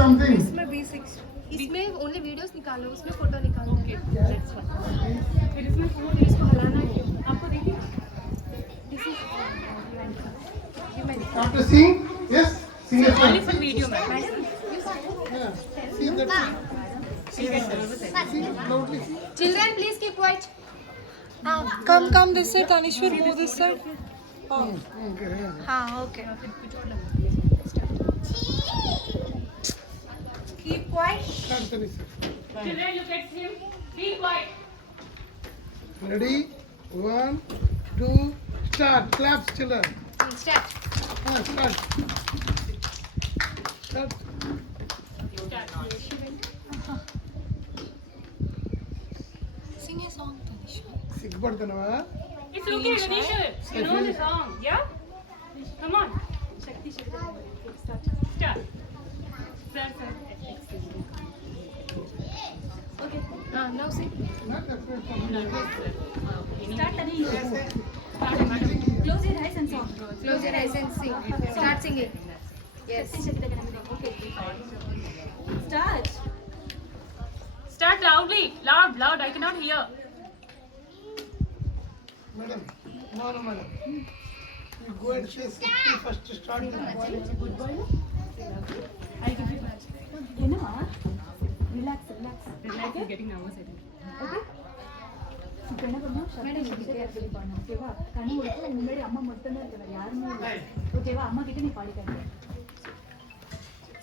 something. इसमें B6 इसमें only videos निकालो उसमें फोटो निकालो ओके दैट्स फाइन फिर इसमें इसको हलाना है क्यों आपको देखिए this is Have to sing? Yes. Sing a only song. For video ma'am Yeah. See that song. Sing loudly. Children please keep quiet come this side Tanishwar move this side Okay. Yeah. हाँ okay keep quiet Start, Tanisha. Children look at him B quite Ready? 1, 2, start. Claps, children. start Start. Start. sing a song Tanishwar సిగ్గుపడుతున్నావా? It's okay, Ganesha. You know the song, yeah? Come on. Shakti, Shakti. Start. Start. Sir, sir. Okay. now sing Not afraid for me. Start, Tani. Start, madam. Close your eyes and song. close your eyes and sing start singing yes Okay. Start. Start loudly. Loud, loud. I cannot hear. Madam, no, madam. You go and say something first to start the ball. Good boy. I give you match. You know what? Relax, relax. Relax. You're getting nervous, I think. Okay? இப்போ என்ன பண்ணணும் ஷர்ட்டை முடிச்சு carefully பண்ணணும் ஓகேவா கண்ணு முடிச்சு முன்னாடி அம்மா மட்டும் தான் இருக்கிற யாருமே இல்லை ஓகேவா அம்மா கிட்ட நீ பாடிக்காத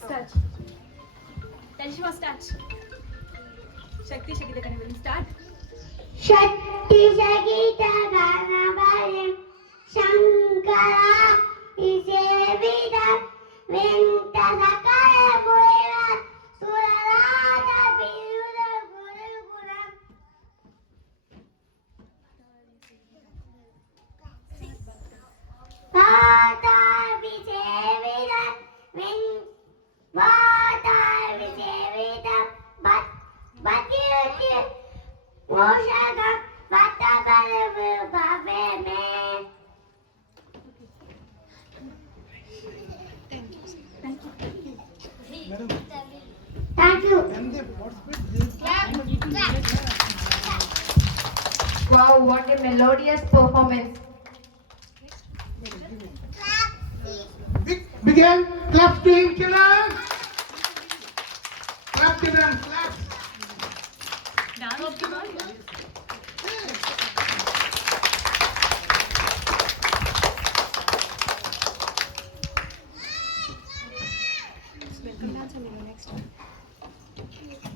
ஸ்டார்ட் தனிஷ்மா ஸ்டார்ட் சக்தி சகித கனவெளி ஸ்டார்ட் शक्ति सहित गणबलिं शङ्करा इसेविद वेङ्कट सकल मुनिवर सुरराज विरुद गुरुगुणं वाताभिसेविद वाताभिसेविद बतिरुचि मोषक वाताबल भावे में Madam, thank you can they participate? wow what a melodious performance Big hand. Clap to him, children. Clap, children. Clap. Dance के बाद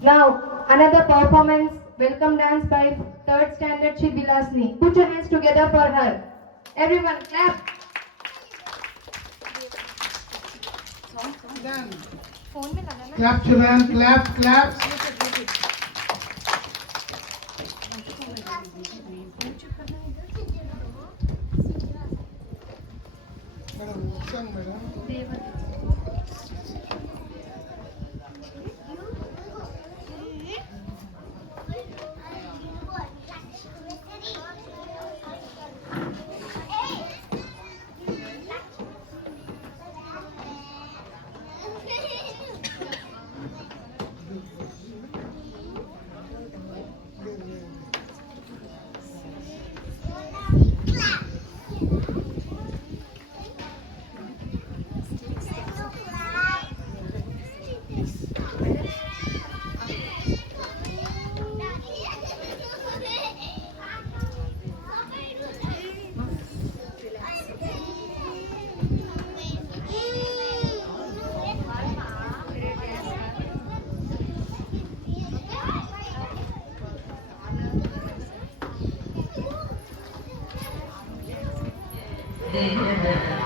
now another performance welcome dance by 3rd standard Shibilasni put your hands together for her everyone clap Done. phone में लगाना Clap, children. Clap, clap. Madam, sing, madam.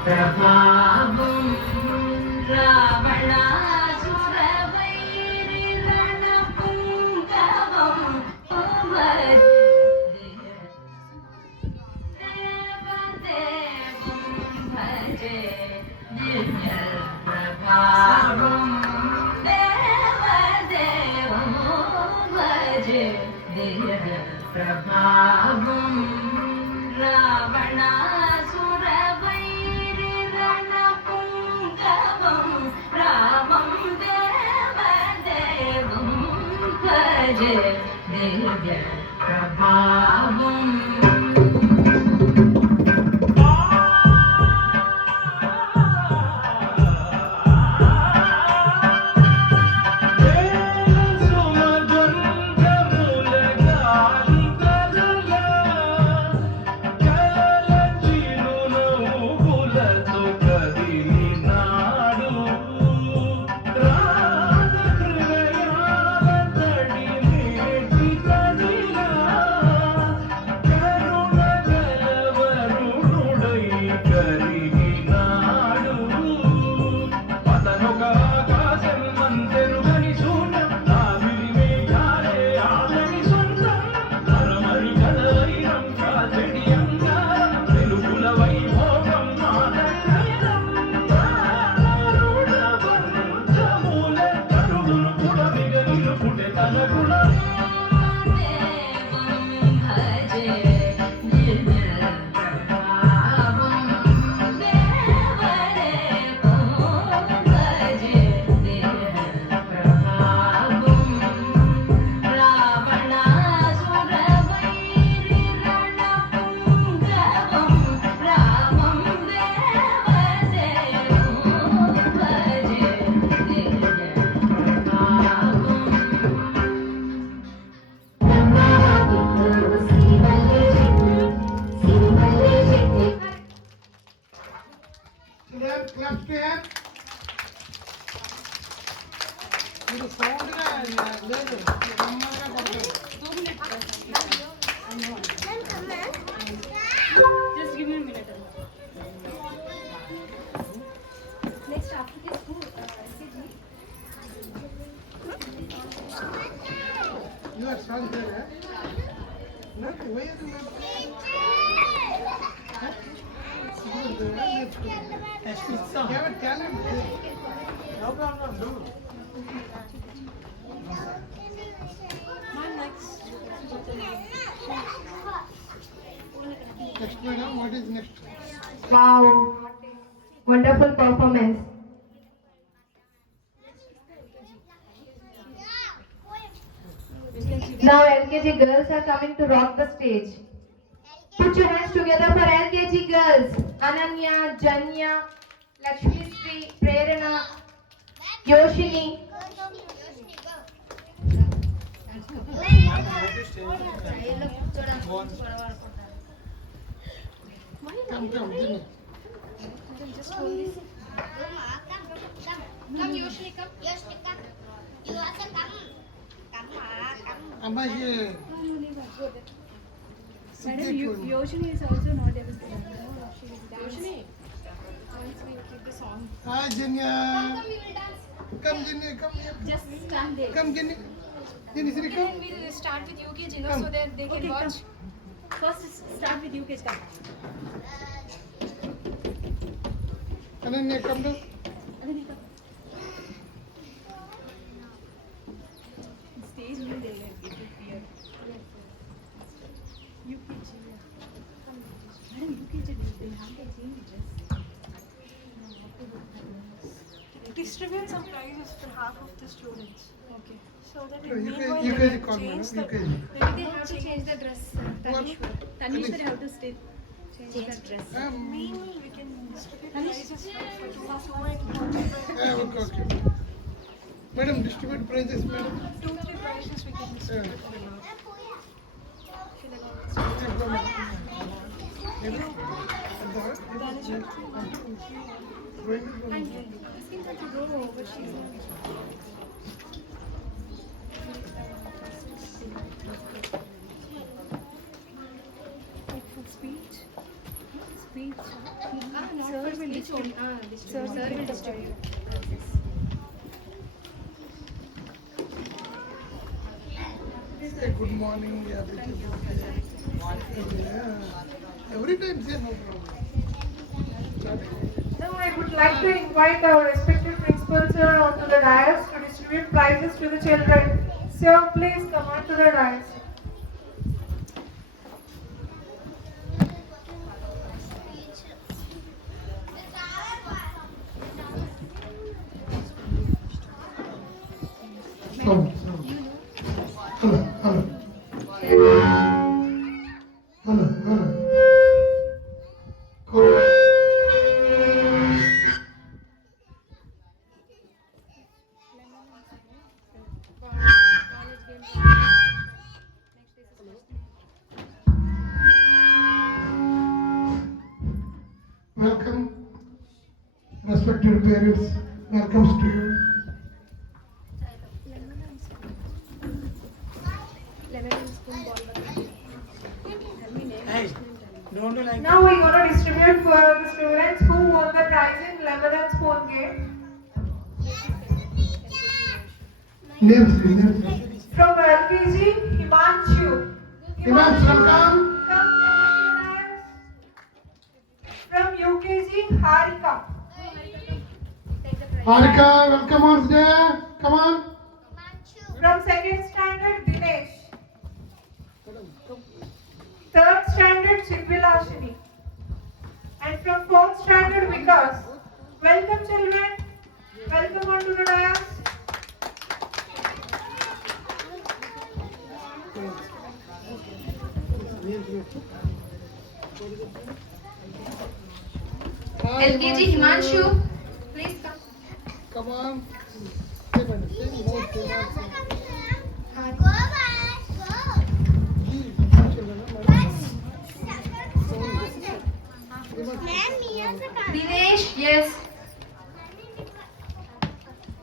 प्रभावं रावणासुरवैरिरणपुङ्गवं देवदेवं भजे दिव्यप्रभावं देवदेवं भजे दिव्यप्रभावं रावणासुरवैरिरणपुङ्गवं रामं देव भजे Divya प्रभावम् Clap, clap to him. మీరు సౌండ్గా లేదు నెమ్మదిగా కొట్టాలి. Just give me a minute. Next after this, You are strong there. Not why are you not? You have a talent. No problem. Do. Next, madam. What is next? Wow, wonderful performance. Now LKG girls are coming to rock the stage. Put your hands together for LKG girls. Ananya, Janya, Lakshmi Sri, Prerana, Yoshini. Come, Jimmy. Come, Yoshni, come. Yoshni, come. You also come. Come, come. Amma, Madam, Yoshini is also not able to dance. Yoshini, once we keep the song, Hi, Jinya. Come, Jinya. Come here. just stand there. Come, Jinya. Jinya, Sri, come. We'll start with UKG, no, Come. so that they can watch. First, start with UKG. Come. Ananya, come down. Stage में दे लेंगे तो clear. UKG. Madam, UKG they have to change dress. Distribute some prizes for half of the students. Okay. So that You in meanwhile can they call, change madam. the, You can. They have to change the dress. Tanishwar. Tanishwar have to stay. Change the dress. meanwhile we can distribute Tanish. prizes for two and Okay, okay. Madam, distribute prizes, madam. 2-3 prizes we can distribute. Asking her to go over. She's speech. Sir will distribute. Sir will distribute. Say good morning, yeah, every time say no problem. Now I would like to invite our respected principal sir onto the dais to distribute prizes to the children. Sir, please come on to the dais. Come, respected parents, welcomes to you. Hey, don't do like Now we're going to distribute for the students who won the prize in lemon and spoon game. names, names. From LKG, Himanshu. Himanshu, welcome. From UKG, Harika. Harika, welcome on today. Come on. From second standard, Dinesh. Third standard, Chidvilashini. And from fourth standard, Vikas. Welcome children. Welcome onto the dais. LKG Himanshu, please come. Come on. Say one, say more, say more, say more. Go back, go. Ma'am, here's a card. Dinesh, yes.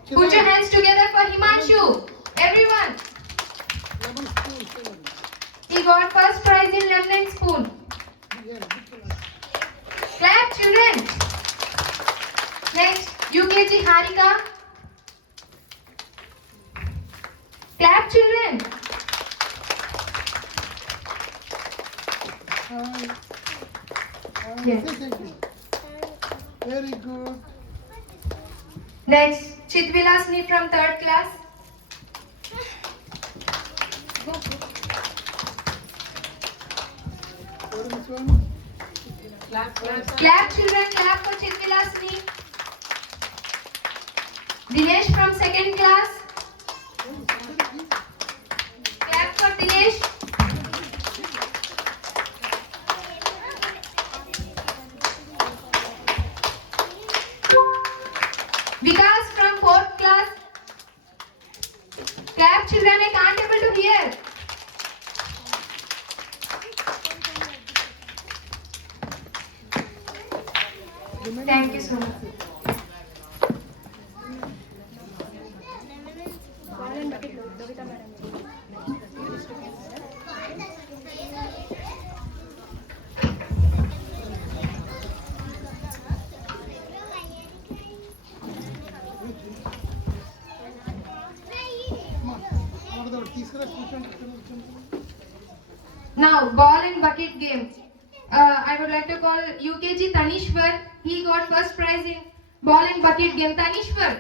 Put your hands together for Himanshu. Everyone. Lemon spoon, say one. He got first prize in lemon and spoon. Yeah, good one. Clap, children. Next, UKG Harika. Clap, children. Hi. Yes. Say thank you. Very good. Next, Chidvilasni from third class. What is this one? Clap, children. Clap for Chidvilasni. Dinesh from second class. Clap for Dinesh. Vikas from fourth class. Clap, children. I can't able to hear. Thank you so much. Now, ball and bucket game. I would like to call UKG Tanishwar. He got first prize in ball and bucket game. Tanishwar.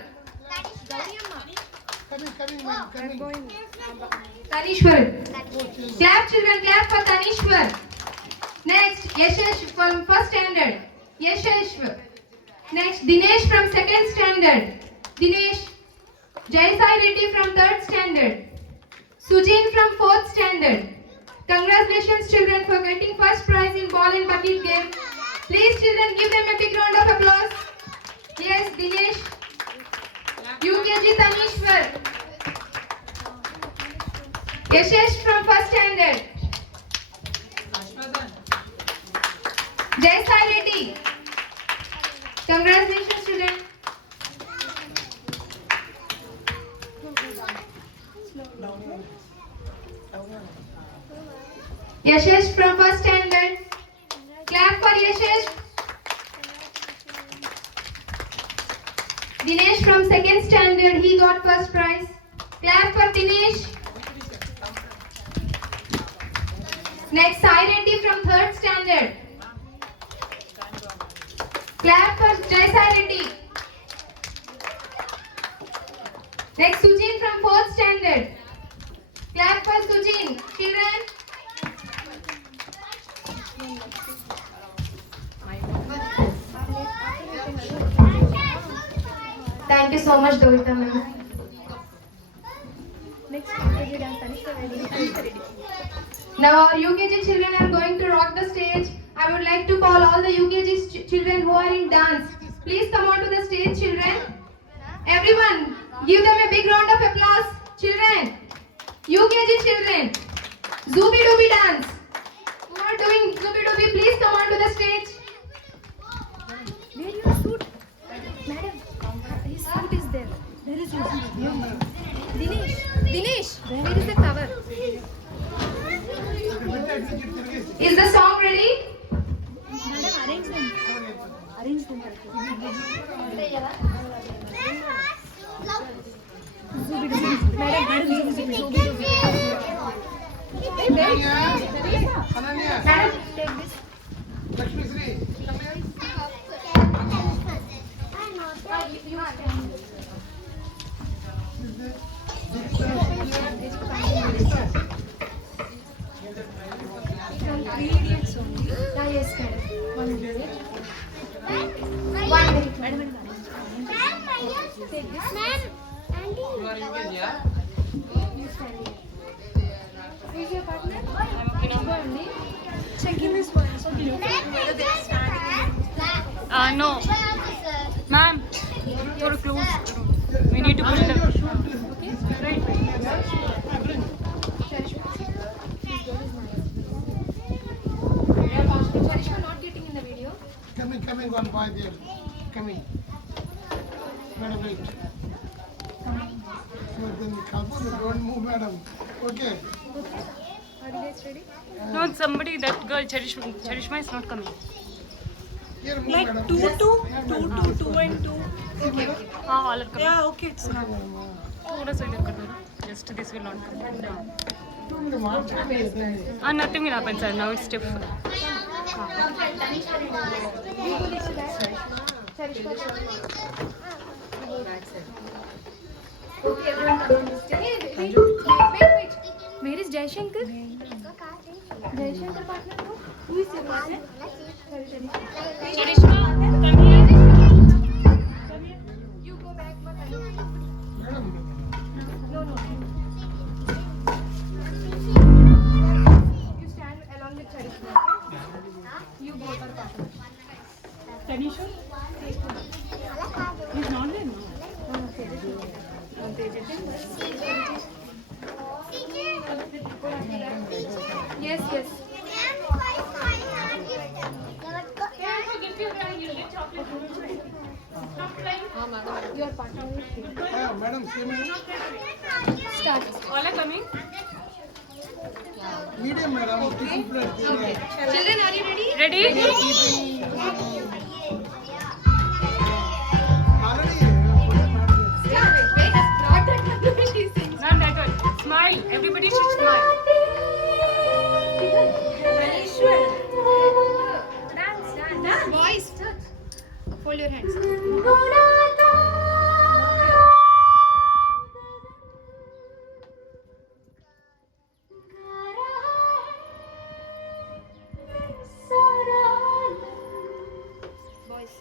Coming, ma'am, coming. Tanishwar. Clap, children. Clap for Tanishwar. Next, Yashesh from first standard. Yashesh. Next, Dinesh from second standard. Dinesh. Jaisai Reddy from third standard. Sujin from fourth standard. Congratulations, children, for getting first prize in ball and bucket game. Please, children, give them a big round of applause. Yes, Dinesh. UKG Tanishwar. Yashesh from first standard. Jaisai Reddy. Congratulations, children. Yashesh from first standard. Clap for Yashesh. Dinesh from second standard. He got first prize. Clap for Dinesh. Next, Sai Reddy from third standard. Clap for Jai Sai Reddy. Next, Sujin from fourth standard. Clap for Sujin. Children. Thank you so much, Dovita ma'am. Next, UKG dance, Tanishwar Reddy. Now our UKG children are going to rock the stage. I would like to call all the UKG children who are in dance. Please come onto the stage, children. Everyone, give them a big round of applause. Children, UKG children, Zooby Dooby dance. Who are doing Zooby Dooby, please come onto the stage. Wear your suit. Madam. Dinesh, where is the cover? Is the song ready? Madam, arrange them. Arrange them. Ananya, Madam, take this. Lakshmi Sri, come here. Ah, yes, madam. 1 minute. 1 minute, madam. Take this. You stand here. Who is your partner? Go, Andy. Checking this one. So whether they're standing. No. Ma'am, you're close. We need to pull them. Okay? Right. Charishma not getting in the video. Coming, one boy there. Coming. Madam, right. So then come on, don't move, madam. Okay. Are you guys ready? No, somebody, that girl, Charishma is not coming. Here, move, Like madam. 2, 2, 2, 2, 2 and 2. All are coming. Yeah, okay, it's not. थोड़ा सा इधर कर दो. Just this will not come. Nothing will happen, sir. Now it's stiff. Okay, everyone come on. Wait. Where is Jai Shankar? Jai Shankar partner? Who is your partner? Charishma, come here. You go back, Madam, No. You stand along with Charishma, okay? You both are partners. Tanisha? He's not there, no? Yes. Your partner is here. madam, same here. Start. All are coming? Medium, madam. Okay. Children, are you ready? Ready? Already. Wait, not that one. She's saying. Not that one. Smile. Everybody should smile. Dance. Boys, hold your hands. Boys.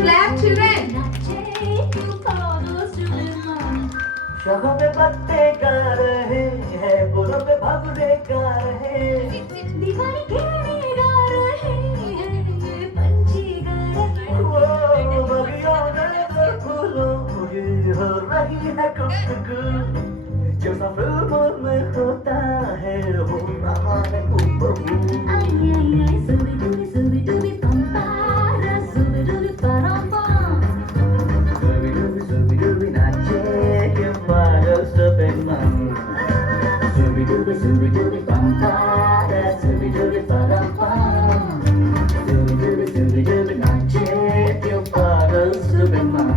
Clap, children. शगों पे पत्ते गा रहे हैं, बोलों पे भवरे गा रहे, दीवानी खेलने गा रहे हैं, ये पंछी गा रहे हैं। वो बगियों में तो फूलों की हो रही है गुफ्तगू, जो सा फिल्मों में होता है हो रहा है हूबहू। आई सुबी डूबी पंपारा, सुबी डूबी परम्पम, सुबी डूबी नाचे के बादल सफेद मन। सुबी डूबी पंपारा, सुबी डूबी परम्पम, सुबी डूबी नाचे के बादल सफेद मन।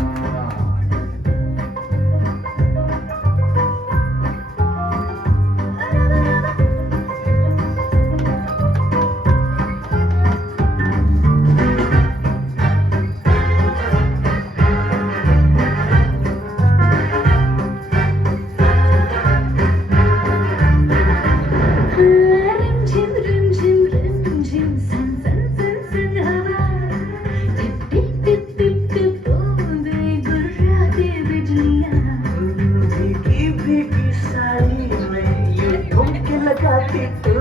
खाती तू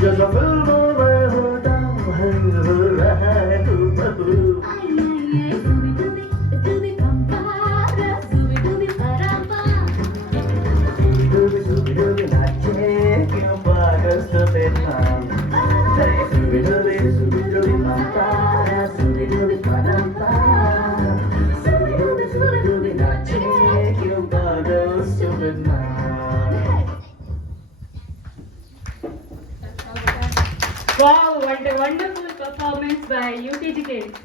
जब फिल्मों में होता है हो रहा है तू बबू डूबी डूबी डूबी नाचे क्यों पागल सोते थाम डूबी डूबी डूबी डूबी पापा डूबी डूबी पापा डूबी डूबी डूबी डूबी नाचे क्यों पागल सोते थाम Wow, what a wonderful performance by UKG kids.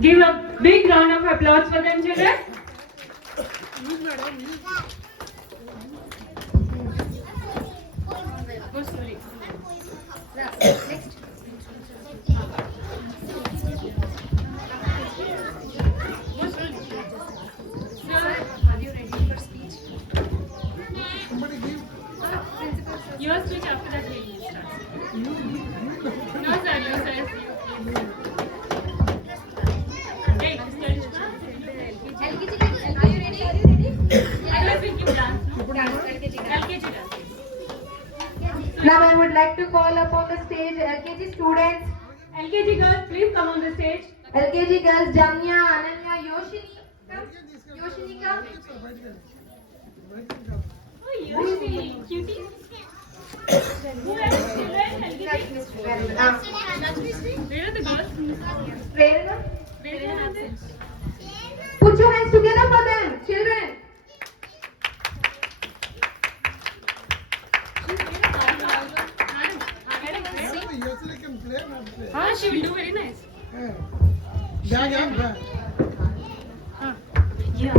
Give a big round of applause for them, children. Go slowly. Go slowly. Sir, are you ready for speech? Somebody give. Your speech after that we will start. No, sir, you, sir. Hey, Mr. Are you ready? Otherwise we give dance, no? LKG dance. Now I would like to call upon the stage LKG students. LKG girls, please come on the stage. LKG girls Janya, Ananya, Yoshini. Come. Yoshini, come. Oh, Yoshi, cutie. Who else? Children, LKG. Where are the girls? Prerna. Where are absent? Put your hands together for them, children. Yesterday can play, not play. Ah, she will do very nice. Yeah, bag. Yeah.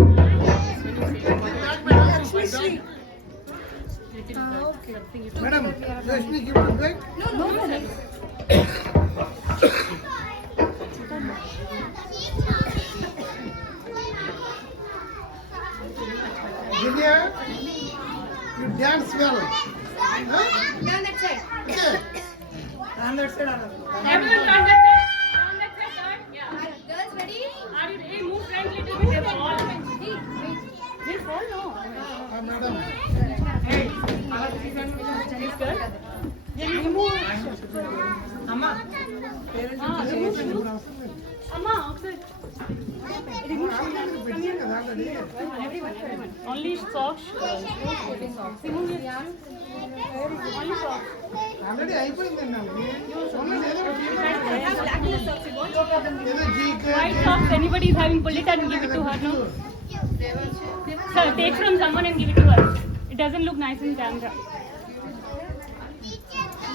Madam, Rashmi, give it back. Divya, you dance well. Huh? Turn that side. Okay. On that side, Everyone turn that side. Turn that side, turn. Yeah. Girls ready? Are you ready? Move front little bit. They fall. They fall, no. Madam. Hey. This girl. Then you move. Amma. Amma, outside. Everyone. Only socks. Remove your shoes. Only socks. Already అయిపోయిందండి White socks, anybody is having, pull it and give it to her, no? Sir, take from someone and give it to her. It doesn't look nice in camera.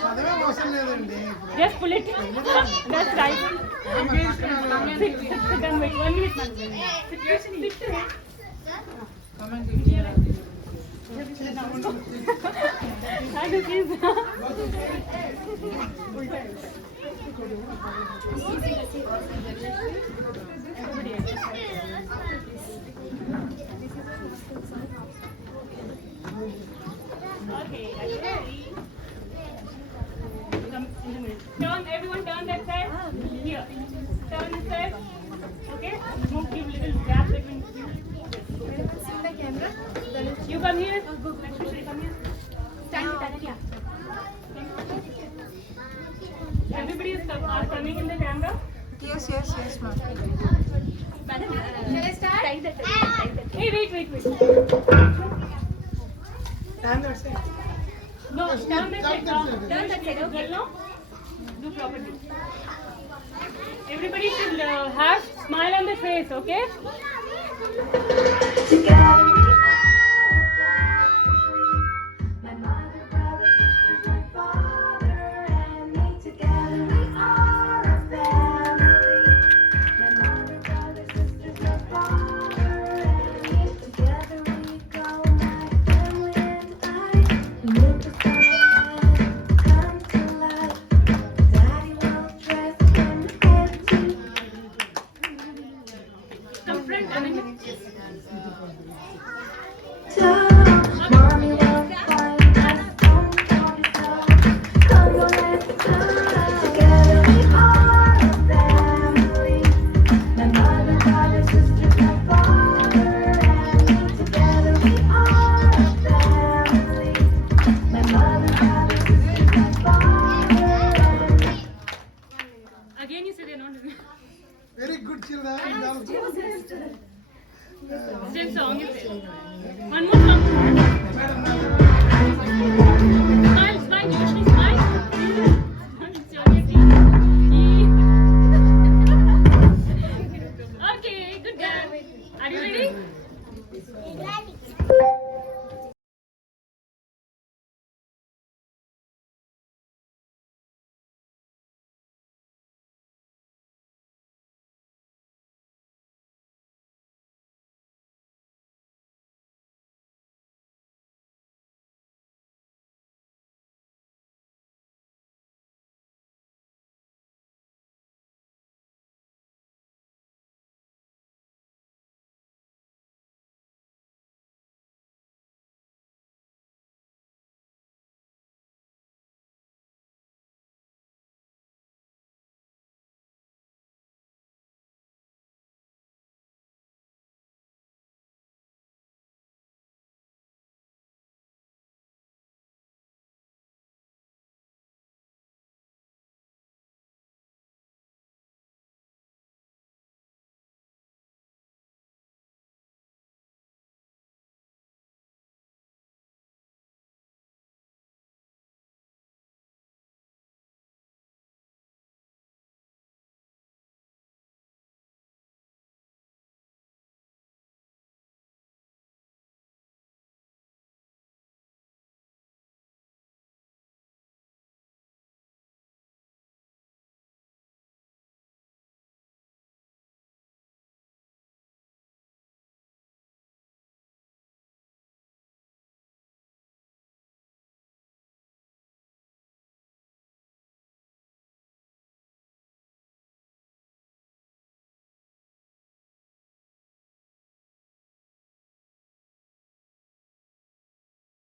చదవే అవసరం లేదండి Just pull it. That's right. Sit and wait. 1 minute. Sit. Hi, please. Okay, are you ready? Come in a minute. Turn, everyone turn that side. Here. Turn this side. Okay? Move, give little gap between you. You come here. Come here. Stand here. Everybody is coming in the camera. Yes, ma'am. Shall I start? Hey, wait. Stand that side. No, turn that side. Turn that side. Turn that side. Okay, no? Do properly. Everybody should have smile on the face, okay? Together we my mother, brother, sisters, my father, and me. Together we are a family. My mother, brother, sisters, my father, and me. Together we go, my family and I. We live the side, come to life. Daddy will dress him empty. Come front, Ananya. Mommy will find us, don't talk it up. Come on, let's go. Together we are a family. My mother, brother, sisters, my father, president song is there. One more song. Smile, smile, Yoshi, smile. It's your okay, good girl. Are you ready? Like this.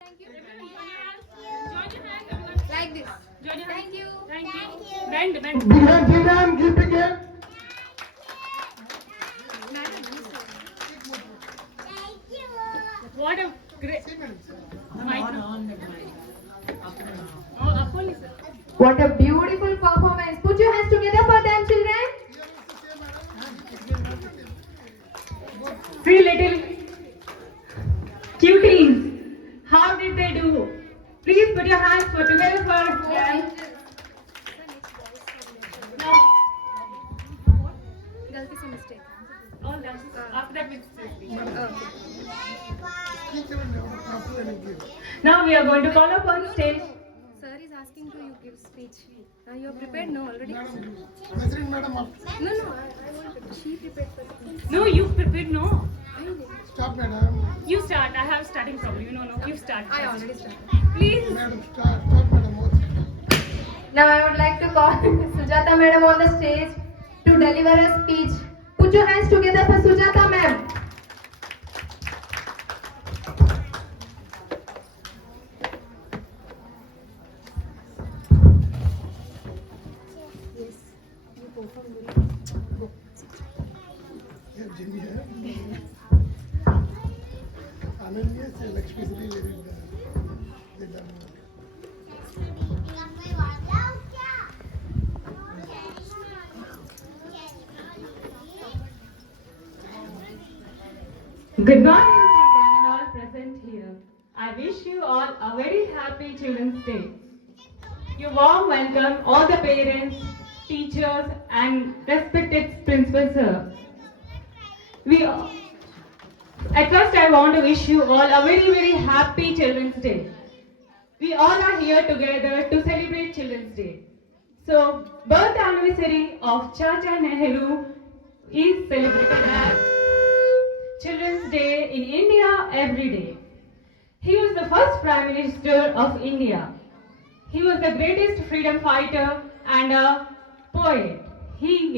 Thank you. Thank you. Thank you. Bend, bend. Behind Jinan, keep again. Thank you. What a great. Mic. Oh, up only, sir. What a beautiful performance. Put your hands together for them, children. Three little cuties. How did they do? Please put your hands together for them. Now, गलती से mistake. all done. After that, we'll speak. Now we are going to call up on stage. Sir is asking to you give speech. You are prepared? No, already. President Madam, No, I want. She prepared for speech. No, you prepared. No, I did. stop, Madam. you start. I have starting problem. You know, no, you start. I already started. Please. Madam, stop, Madam. Now I would like to call Sujata madam on the stage to deliver a speech. Put your hands together for Sujata ma'am. Here, Jimmy, here. Ananya से लक्ष्मी से भी ले रही है. Good morning, children and all present here. I wish you all a very happy Children's Day. You warm welcome all the parents, teachers, and respected principal sir. At first, I want to wish you all a very happy Children's Day. We all are here together to celebrate Children's Day. So, birth anniversary of Chacha Nehru is celebrated as Children's Day in India every day. He was the first Prime Minister of India. He was the greatest freedom fighter and a poet. He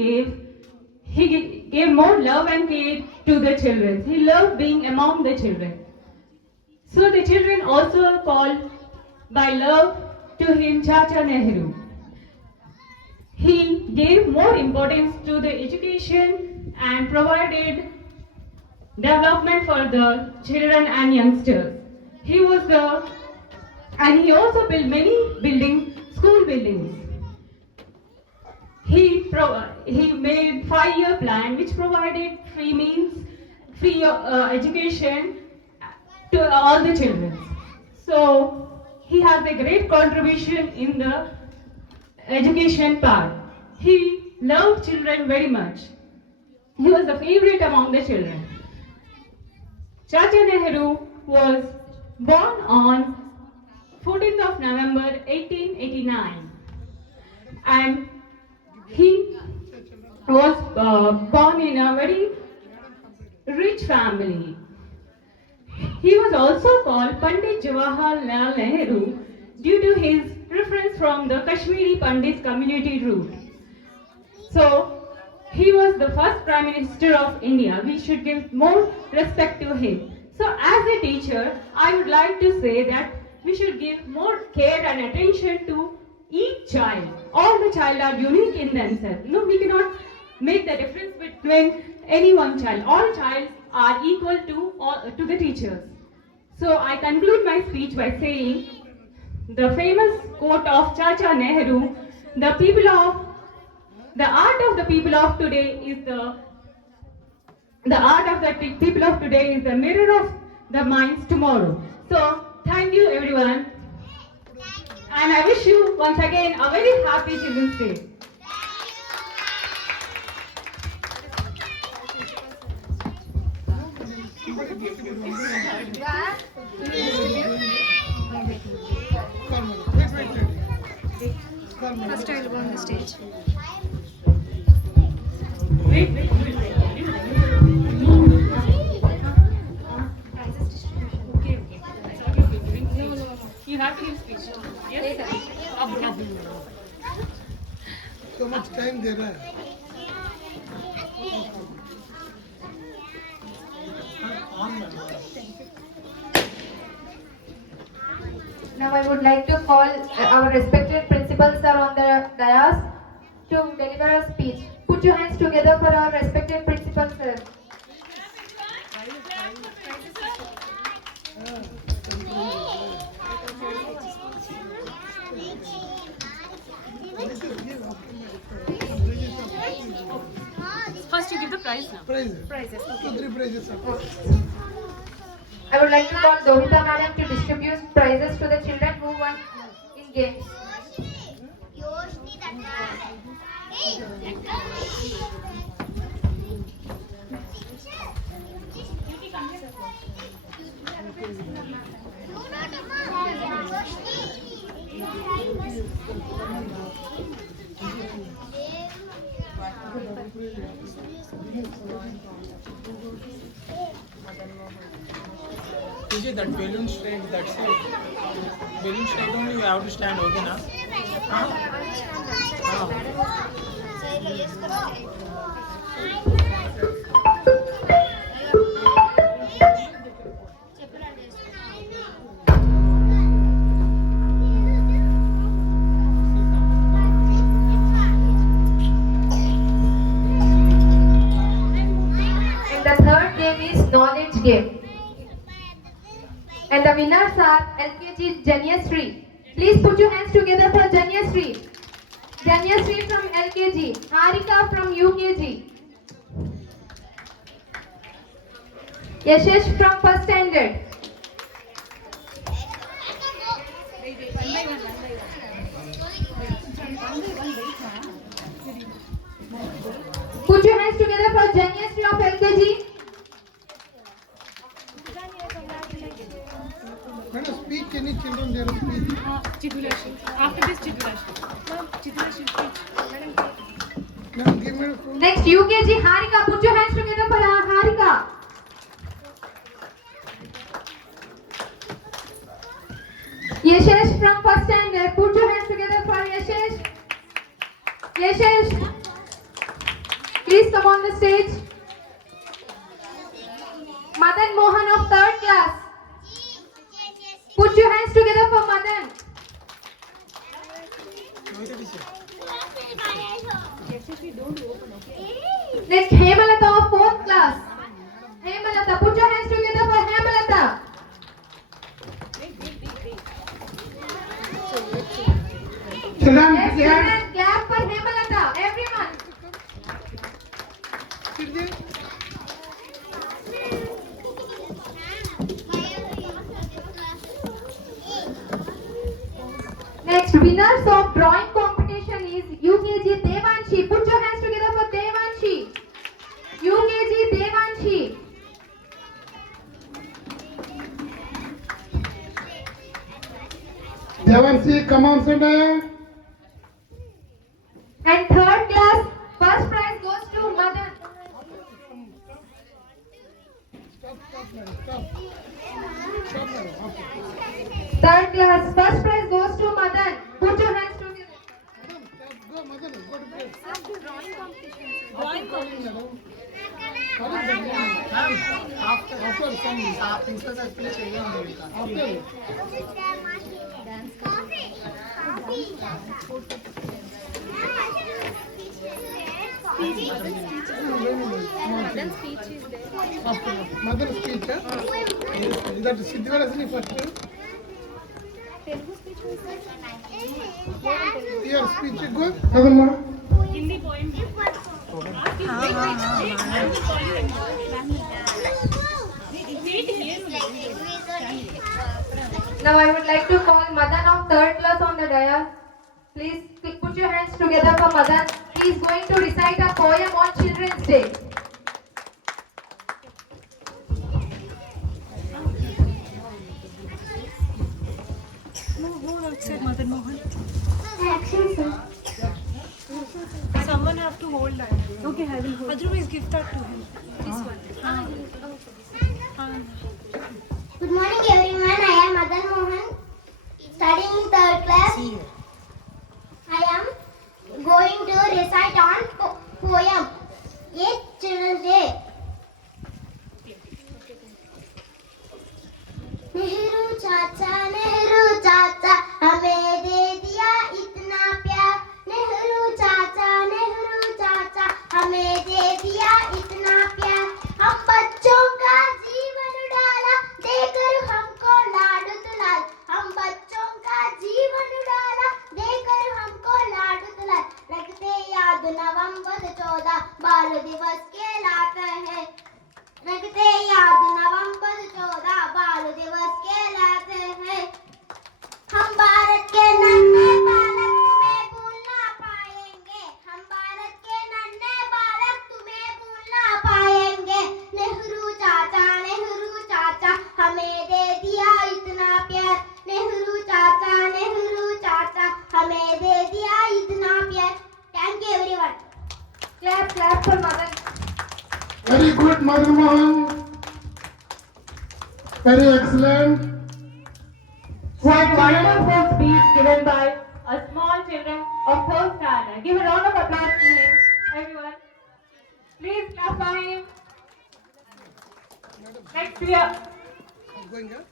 gave more love and care to the children. He loved being among the children. So the children also called by love to him Chacha Nehru. He gave more importance to the education and provided development for the children and youngsters. He also built many school buildings. He made 5-year plan which provided free meals free education to all the children. So he has a great contribution in the education part. He loved children very much. He was a favorite among the children. Chacha Nehru was born on 14th of November 1889, and he was born in a very rich family. He was also called Pandit Jawaharlal Nehru due to his reference from the Kashmiri Pandit community route. So, he was the first Prime Minister of India. We should give more respect to him. So, as a teacher, I would like to say that we should give more care and attention to each child. All the child are unique in themselves. No, we cannot make the difference between any one child. All child are equal to the teachers. So I conclude my speech by saying the famous quote of Chacha Nehru, the art of the people of today is the mirror of the minds tomorrow. So thank you everyone, and I wish you once again a very happy Children's Day. First I will go on the stage. Wait. Okay. You have to give speech. Yes. So much time there are. Now I would like to call our respected principals are on the dais to deliver a speech. Put your hands together for our respected principal sir. First you give the prize now. Prizes. 2, 3 prizes. I would like to call Dovita madam to distribute prizes to the children who won in games. Yoshni Dada. Hey, TJ, that balloon strength, that's it. Balloon strength only you have to stand, okay na? And the third game is knowledge game. And the winners are LKG Janyasri. Please put your hands together for Janyasri. Janyasri from LKG, Harika from UKG, Yashesh from first standard. Put your hands together for Janyasri of LKG. Madam, speak any children there speak. Chitulashi. After this Chitulashi. Chitulashi speech. Madam, give me a phone. Next UKG Harika. Put your hands together for Harika. Yashesh from first standard. Put your hands together for Yashesh. Yashesh, please come on the stage. Madan Mohan of third class. Put your hands together for Madan. Next Hemalata of fourth class. Hemalata, put your hands together for Hemalata. Children, Let's yeah. clap for Hemalata, everyone. Sit there. Next, winners of drawing competition is UKG Devanshi. Put your hands together for Devanshi. UKG Devanshi. Devanshi, come on, Sundaya. And third class, first prize goes to Madan. Third class, first prize goes to Madan. Put your hands together. Go, Madan, go to place. After some principals are finished again. After. Mother's speech is there. Mother's speech, huh? Yes, that Siddhivarasini first. Your speech is good. Mother, mother. Now I would like to call Madan of third class on the dais. Please put your hands together for Madan. He is going to recite a poem on Children's Day. Move outside, Madan Mohan. Action, sir. Someone have to hold that. Okay, I will hold. Otherwise, give that to him. This one. Good morning, everyone. I am Madan Mohan, studying in third class. I am going to recite on poem. It's Children's Day. Nehru चाचा हमें दे दिया इतना प्यार। नेहरू चाचा हमें दे दिया इतना प्यार। हम बच्चों का जीवन डाला देकर हमको लाडू दुलाल। हम बच्चों का जीवन डाला देकर हमको लाडू दुलाल। रखते याद नवंबर 14 बाल दिवस कहलाता है। रखते याद नवंबर 14 बाल दिवस कहलाते हैं। हम भारत के नन्हे बालक तुम्हें भूल ना पाएंगे। हम भारत के नन्हे बालक तुम्हें भूल ना पाएंगे। नेहरू चाचा हमें दे दिया इतना प्यार। नेहरू चाचा हमें दे दिया इतना प्यार। Thank you everyone. Clap for Madan. Very good, Mother Mohan. Very excellent. What wonderful speech given by a small children of third standard. Give a round of applause to him, everyone. Please clap for him. Next we are. Going up.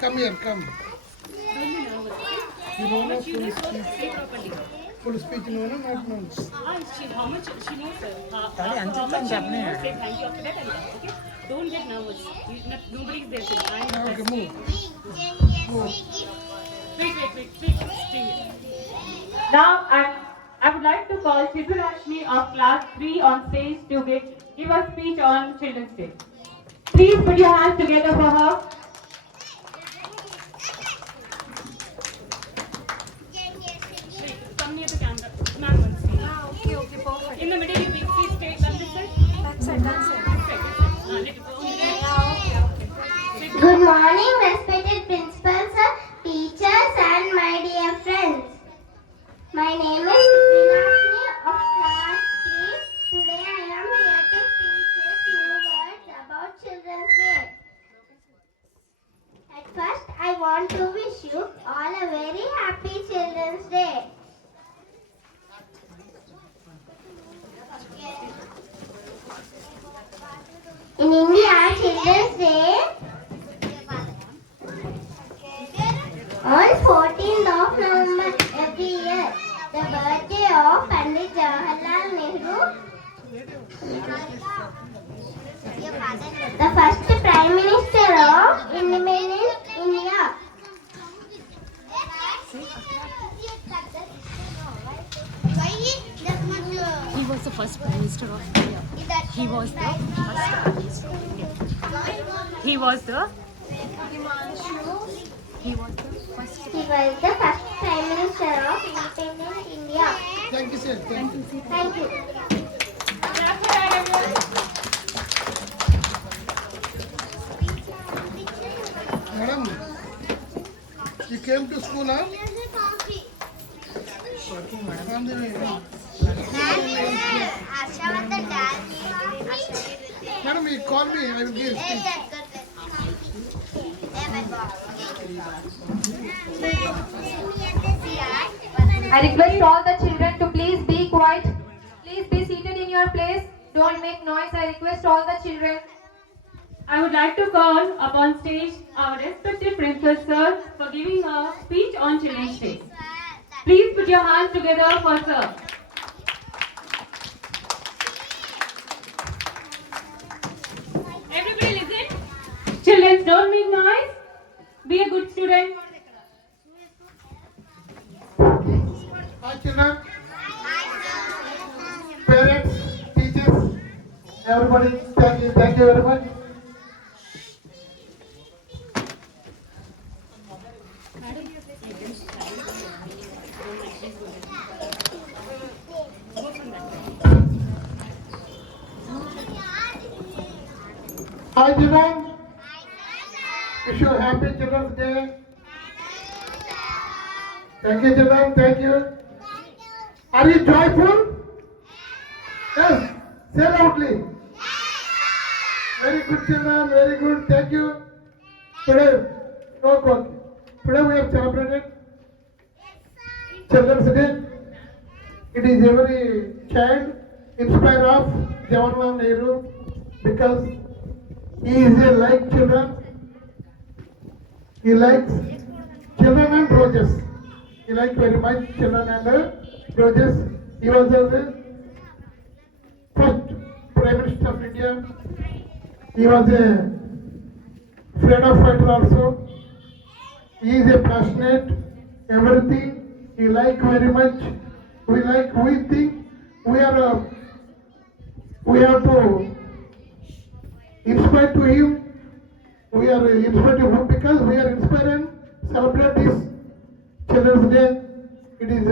Come here, come. You know no full speech. Full speech, no, not known. How much she knows, sir? Daddy, Anjali can Say thank you after that. Okay? Don't get nervous. Nobody is there. So Okay, move. Wait. Stay here. Now I would like to call Chidurashni of class 3 on stage to give a speech on Children's Day. Please put your hands together for her. Come near the camera. Ma'am, once. Okay, perfect. In the middle, you please stay. Come this side. That side. Let it go. Good morning, respected principals, teachers, and my dear friends. My name is Vinashni of class 3. Today I am here to speak a few words about Children's Day. At first, I want to wish you all a very happy Children's Day. In India, Children's Day on 14th of November every year, the birthday of Pandit Jawaharlal Nehru, the first Prime Minister of independent India. He was the first Prime Minister of India. He was the first Prime Minister of India. He was the first He was the first Prime Minister of independent India. Thank you, sir. Thank you. Thank you. Madam, you came to school, huh? On the way. Madam, you call me, I will give speech. I request all the children to please be quiet. Please be seated in your place. Don't make noise. I request all the children. I would like to call upon stage our respected principal sir for giving a speech on Children's Day. Please put your hands together for sir. Everybody listen. Children, don't make noise. Be a good student. Hi, children. Parents, teachers, everybody, thank you very much. Hi, children. Wish you a happy Children's Day. Thank you, children. Thank you. Are you joyful? Yes. Say loudly. Very good, children. Very good. Thank you. Today, today we have celebrated Children's Day. It is every child inspired of Jawaharlal Nehru because he is a like children. He likes children and roses. He liked very much children and roses. He was the first Prime Minister of India. He was a freedom fighter also. He is a passionate, everything. He liked very much. We think we have to inspire to him. We are inspired to him because we are inspired and celebrate this Children's Day. It is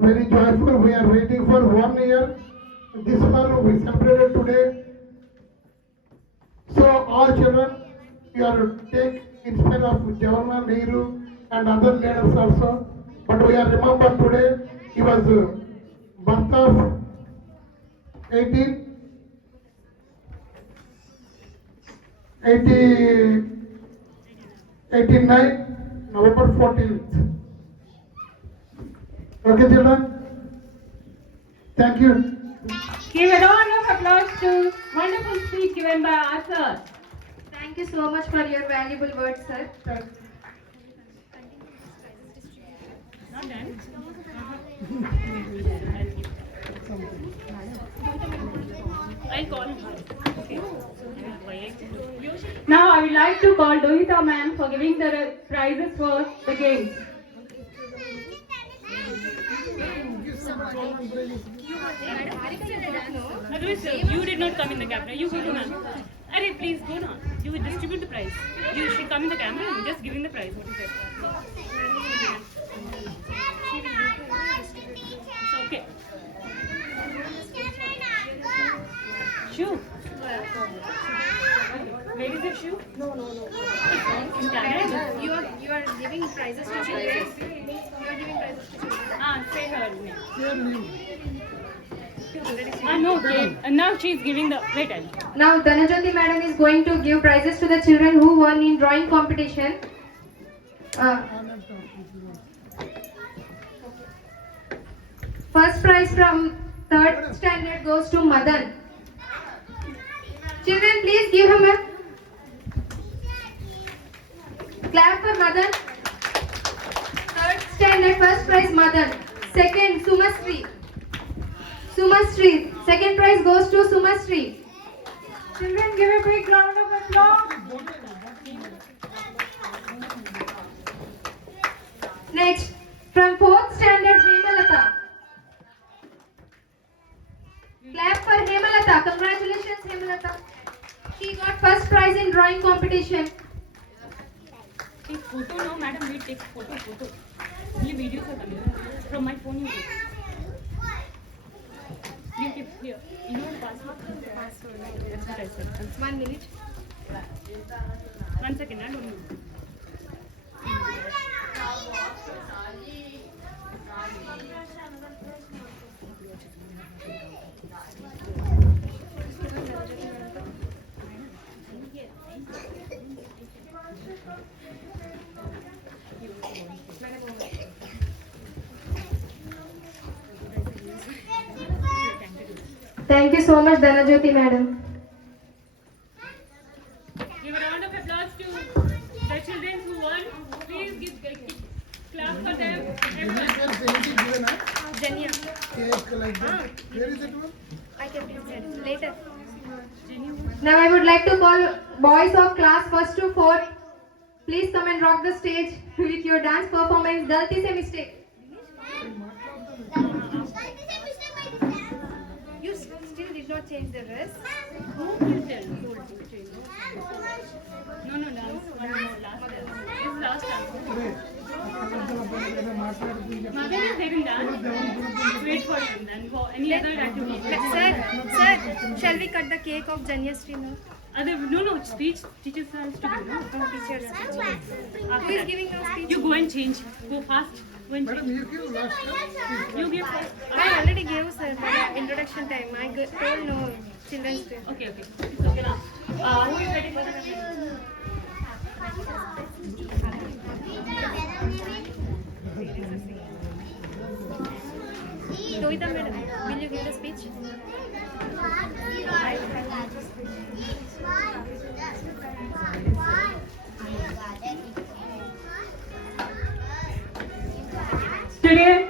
very joyful. We are waiting for 1 year. This month we celebrated today. So all children, you are take inspired of Jawaharlal Nehru and other leaders also. But we are remember today he was birth of 89 November 14th. Okay, children. Thank you. Give a round of applause to wonderful speech given by our sir. Thank you so much for your valuable words, sir. I'll call. Now I would like to call Dohita ma'am for giving the prizes for the games. Otherwise, you did not come in the camera. You go to ma'am. Arey, please go now. You will distribute the prize. You should come in the camera and just giving the prize. What is it? It's okay. Shoe. Where is the shoe? No. In camera? You are giving prizes to children. You are giving prizes to children. Say her name. No, okay. And now she is giving the. Wait, Now Dhanajyoti madam is going to give prizes to the children who won in drawing competition. First prize from 3rd standard goes to Madan. Children, please give him a clap for Madan. 3rd standard, first prize Madan. Second, Sumasri. Second prize goes to Sumasri. Children, give a big round of applause. Next, from 4th standard, Hemalata. Clap for Hemalata. Congratulations, Hemalata. She got first prize in drawing competition. Photo no, madam. We take photo. ये video का करना from my phone you take. You keep here. You know the password. That's what I said. 1 minute. 1 second. I don't know. Thank you so much, Dhanajyoti madam. Give a round of applause to the children who won. Please give clap for them. Everyone. Janya, Cake like that. Where is it one? I can present later. Now I would like to call boys of class 1st to 4th. Please come and rock the stage with your dance performance. Galti se mistake. You still did not change the dress. Who will tell? No, dance. One more last dance. This last dance. Mother is having dance. Wait for him then. Go any other activity. Sir, shall we cut the cake of Janya's tree now? No, speech teachers has to do, no? Teachers. After Who is that. giving now speech? You go and change. Go fast. Go and Madam, change. you give last time. You give first. I already gave sir introduction time. I told no children's day. Okay. It's okay now. Who is ready for the Toita madam, will you give the speech? Today,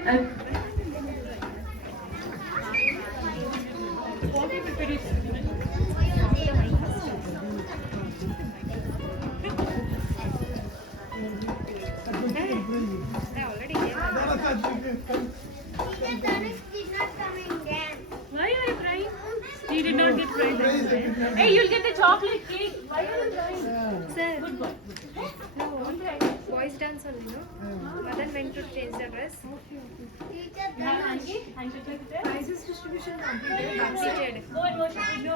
I already gave. why are you crying? You did not get prize. Hey, you'll get the chocolate cake. Why are you crying? Sir, Good boy. no, boys dance only, no? Madan went to change the dress. You have handkerchief there? Prizes distribution completed. What should we do?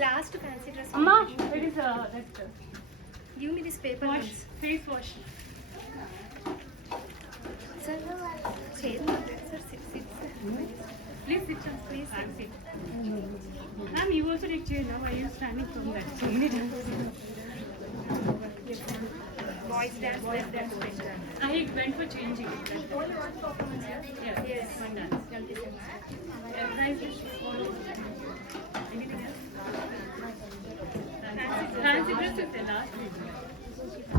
Last fancy dress. Amma, it is that Give me this paper. wash, please. face wash. Sir, change the dress. Sir, sit. Please sit down. Please sit. Ma'am, you also take chair now. Why are you standing from that? Boys dance. I went for changing. Yes. One dance. Prize is all over. Anything else? Fancy dress is the last one.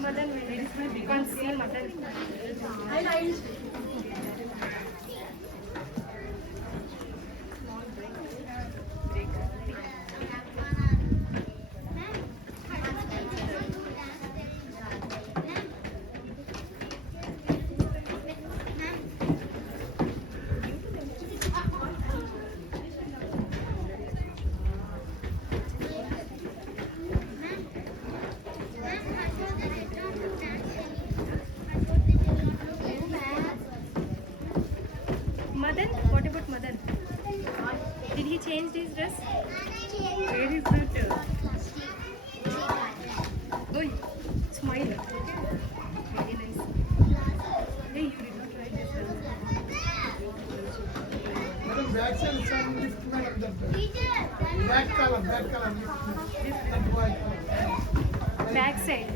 Madan went. One see Madan. Madan, what about Madan? Did he change his dress? Where is that? Oi, smile. Very nice. Hey, you did not write this. Madam, back side is some lift, madam. That black color lift. That white color. Back side.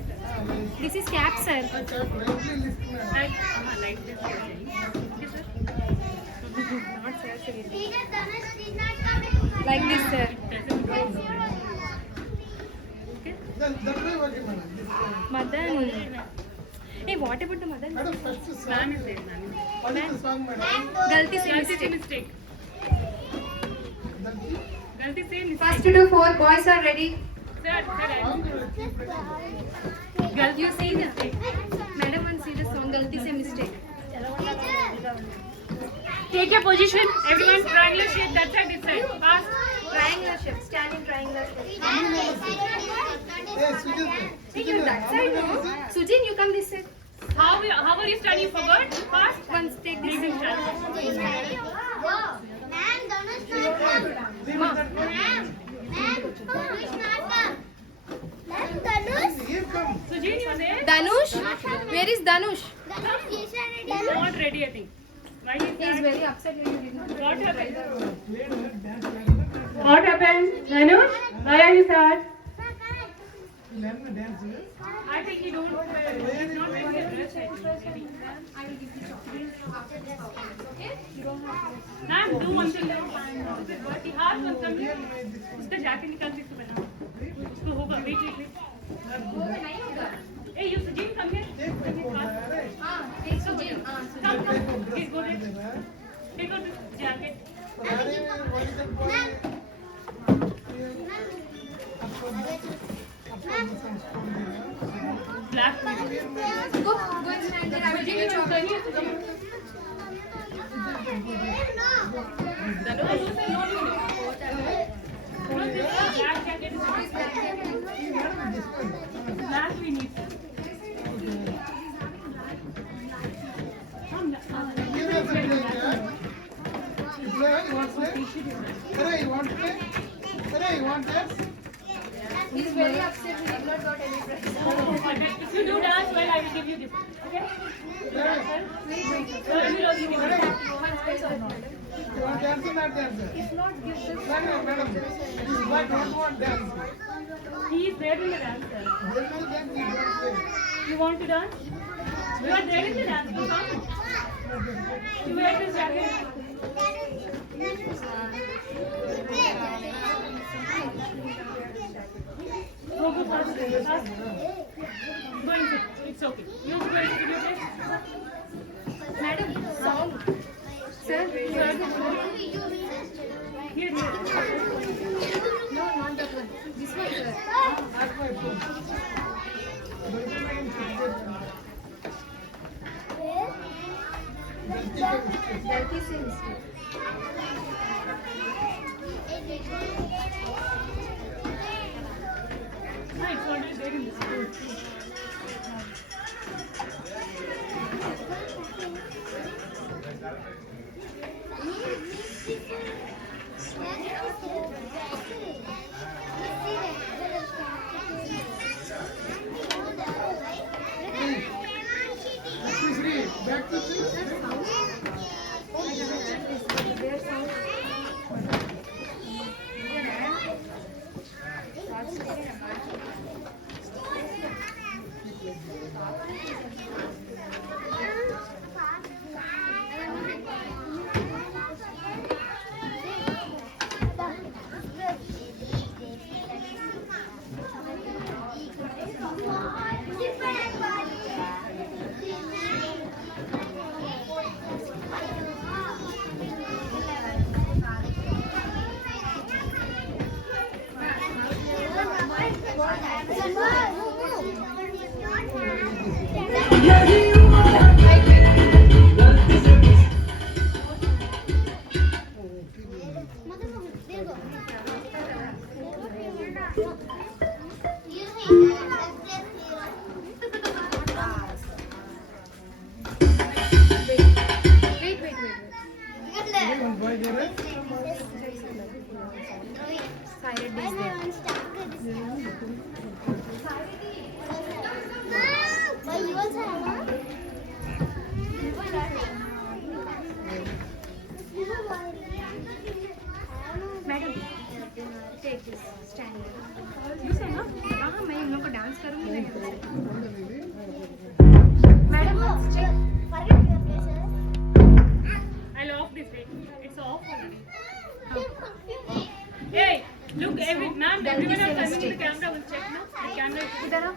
This is cap, sir. That cap lightly lift, madam. Like this. Not sir, sir. Like this, sir. That way working, madam. This way. Madan. Hey, what about the Madan? Madam, first is Man song. is there, man. What is the song, madam? Galti se Galti se mistake. mistake. That Galti se mistake. First to 4 boys are ready. Sir, song will keep it. Girl, you see the madam and see the song Galti se mistake. take your position. Everyone triangular shape that side, this side. Fast. Triangular shape. Stand in triangular shape. Hey, Sujit. Hey, you're that side, no? Sujin, you come this side. How are you studying forward? Fast? Once take this Breathing side. shallow. Ma'am, Dhanush Natak. Ma'am, Dhanush Natak. Ma'am, Dhanush. Here come. Sujin, you are there? Danush? Where is Danush? Dhanush, Kesha ready. He's not ready, I think. Why is He is that? very upset that you did not. What happened? Played her dance. What happened? Dhanush, why are you sad? Learn the dance. I think he don't. He's not wearing the dress. I think. Maybe. Ma'am, do one thing. But he has one thing. उसका jacket निकाल के इसको पहना. उसको होगा. Wait. Hey, you Sujin, come here. Take my phone. Take Sujin. Come. Please go there. Take out this jacket. What is that boy? Black. Go and stand there. I will give you chocolate. Black jacket. Black we need. Give us a play, yeah? You play? You want to play? Hurry, you want to play? Hurry, you want dance? He is very upset. He did not got any prize. If you do dance well, I will give you this. Okay? Yeah. So I will also give you. You want dance or not dance? If not, give this. Madam, this boy don't want dance. He is there in the dance. Sir. There is no dance, he don't play. You want to dance? You are there in the dance. You come. You wear this jacket. Go fast. Fast. Go and sit. It's okay. You go and sit in your place. Madam, song. Sir, Here. no, not that one. This one, sir. Ask my phone. That is his. No, it's already there in the school. Sri, back to Sri. Their song. One boy there. Silent is there. But you also have one? Madam, take this. Stand here. You say no? हाँ मैं इन लोगों को dance करूँगी नहीं madam let's check. Forget your places. I'll off this way. It's off already. Hey, look, ma'am, everyone are turning the camera. Will check now. The camera. इधर आओ.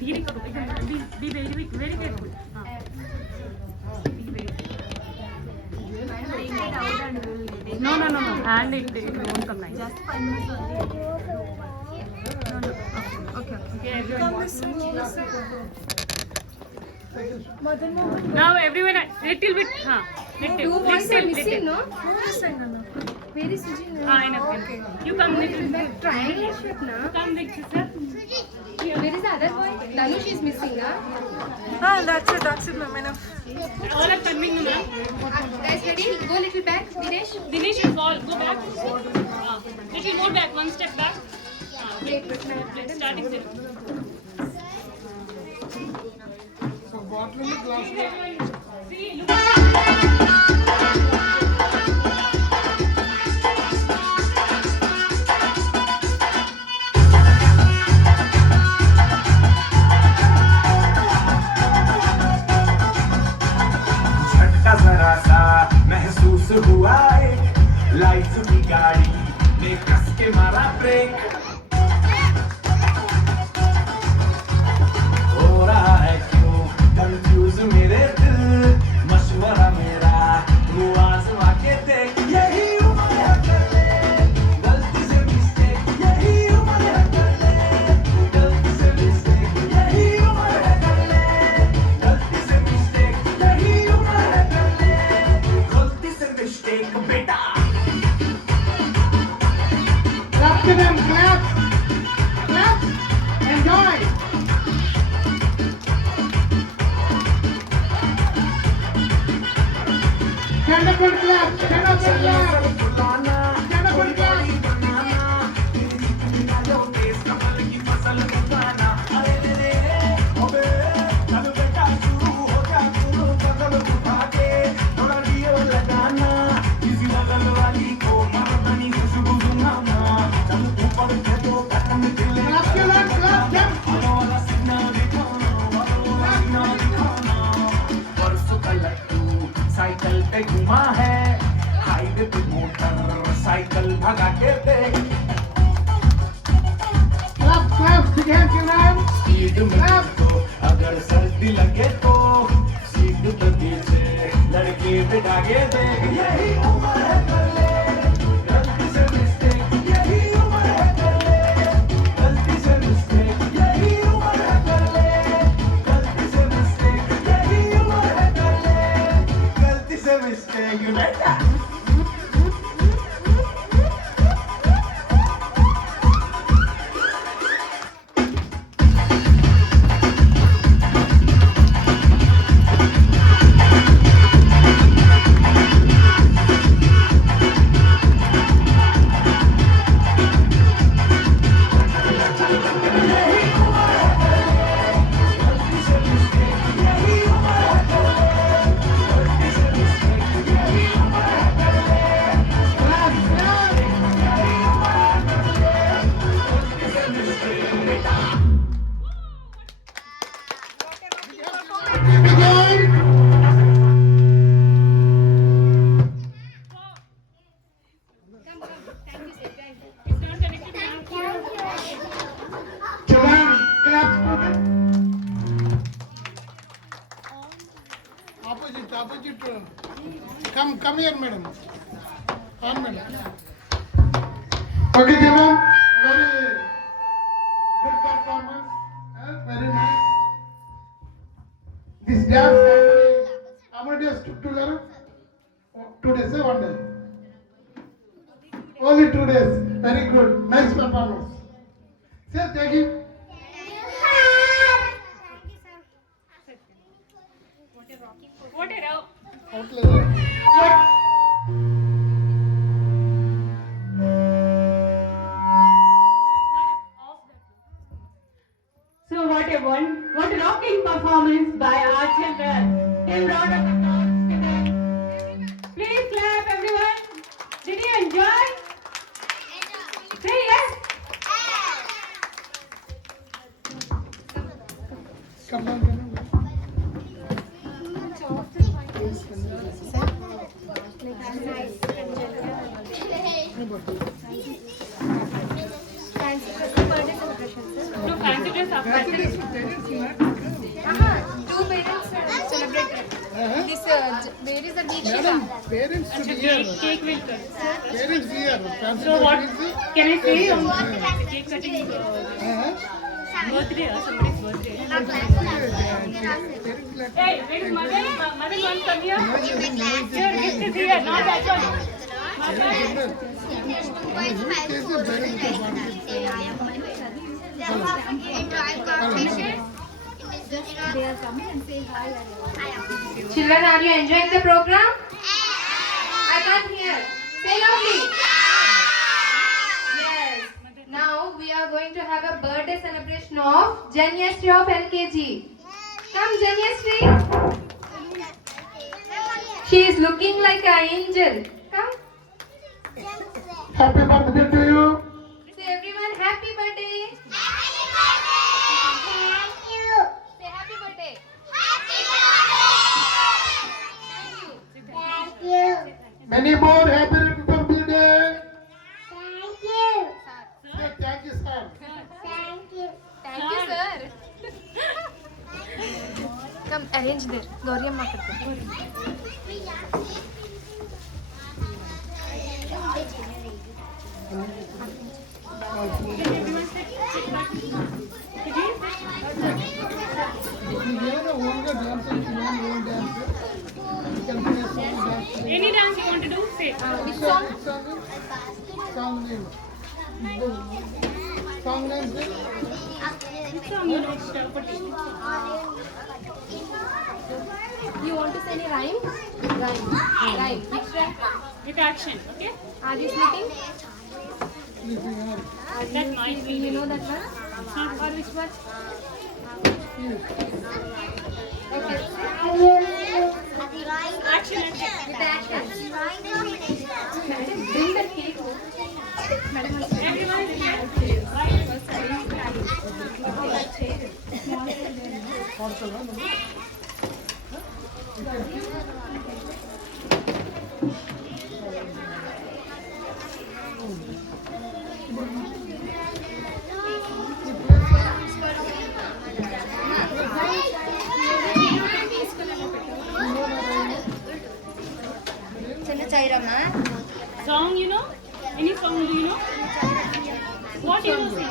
धीरे करो. Be very careful. हाँ. Be very careful. Take it out and we'll take No. Hand it won't come nice. just 5 minutes only. No. Okay. Okay, everyone. Now everyone, little bit, little, Two boys are missing, no? Where is Sujin? Okay. You come little bit. Triangle shape, na? Come next, sir. Where is the other boy? Danush is missing, na? That's it, ma'am. Enough. All are coming, ma'am. Guys, ready? Go little back, Dinesh. Dinesh is all. Go back. Little more back. One step back. Wait, madam. Starting there. So bottle in the glass. See, look. झटका जरा सा महसूस हुआ एक life की गाड़ी ने कस के मारा ब्रेक हो रहा है क्यों कंफ्यूज मेरे दिल मशवरा मेरा तू आजमा के देख यही उम्र है कर ले गलती से मिस्टेक यही उम्र है कर ले गलती से मिस्टेक यही उम्र है कर ले गलती से मिस्टेक यही उम्र है कर ले गलती से मिस्टेक बेटा Clap to them, clap. Clap. Enjoy. Stand up and clap. Stand up and clap. Stand up and clap. Clap के बाद clap them. परसों का लट्टू साइकिल पे घुमा है हाईवे पे मोटर साइकिल भगा के देख Clap, clap. Big hands around. Speed में तो अगर सर्दी लगे तो सीट पे पीछे लड़के बिठा के देख यही उम्र है कर ले गलती से मिस्टेक यही उम्र है कर ले गलती से मिस्टेक यही उम्र है कर ले गलती से मिस्टेक यही उम्र है कर ले गलती से मिस्टेक बेटा Children, clap for them. Opposite. Come here, madam. On, madam. Okay, children. Very good performance. Very nice. This dance, how many days took together? 2 days, 1 day? Only 2 days. Very good. Nice performance. Say thank you. What a row. So what a rocking performance by our children. A round of applause to them. Please clap everyone. Did you enjoy? Say yes. Come on. No fancy dress after that. Two parents celebrated. This, where is the Deekshita? Madam, parents should hear. Cake will cut. Parents hear. So what can I say on cake cutting? Birthday or somebody's birthday. Hey, where is mother? Mother wants come here. Here, gift is here, not that one. They are coming and say hi. Children, are you enjoying the program? I can't hear. Say loudly. Yes. Now we are going to have a birthday celebration of Janyasri of LKG. Come, Janyasri. She is looking like an angel. Come. Happy birthday to you. Say everyone, happy birthday. Thank you. Say happy birthday. Thank you. Many more happy Republic Day. Thank you. Say thank you, sir. Thank you. Thank you, sir. Come, arrange there. Gauri amma karko. Any dance you want to do, say. Which song? Song name. Song name. Which song you know? You want to say any rhyme? Rhyme. Which rhyme? With action, okay? Are you sleeping? That might be. You know that one? Or which one? Okay. Action, action. With action. Bring the cake. Everyone is here. Song you know? Any song do you know? What you know sing?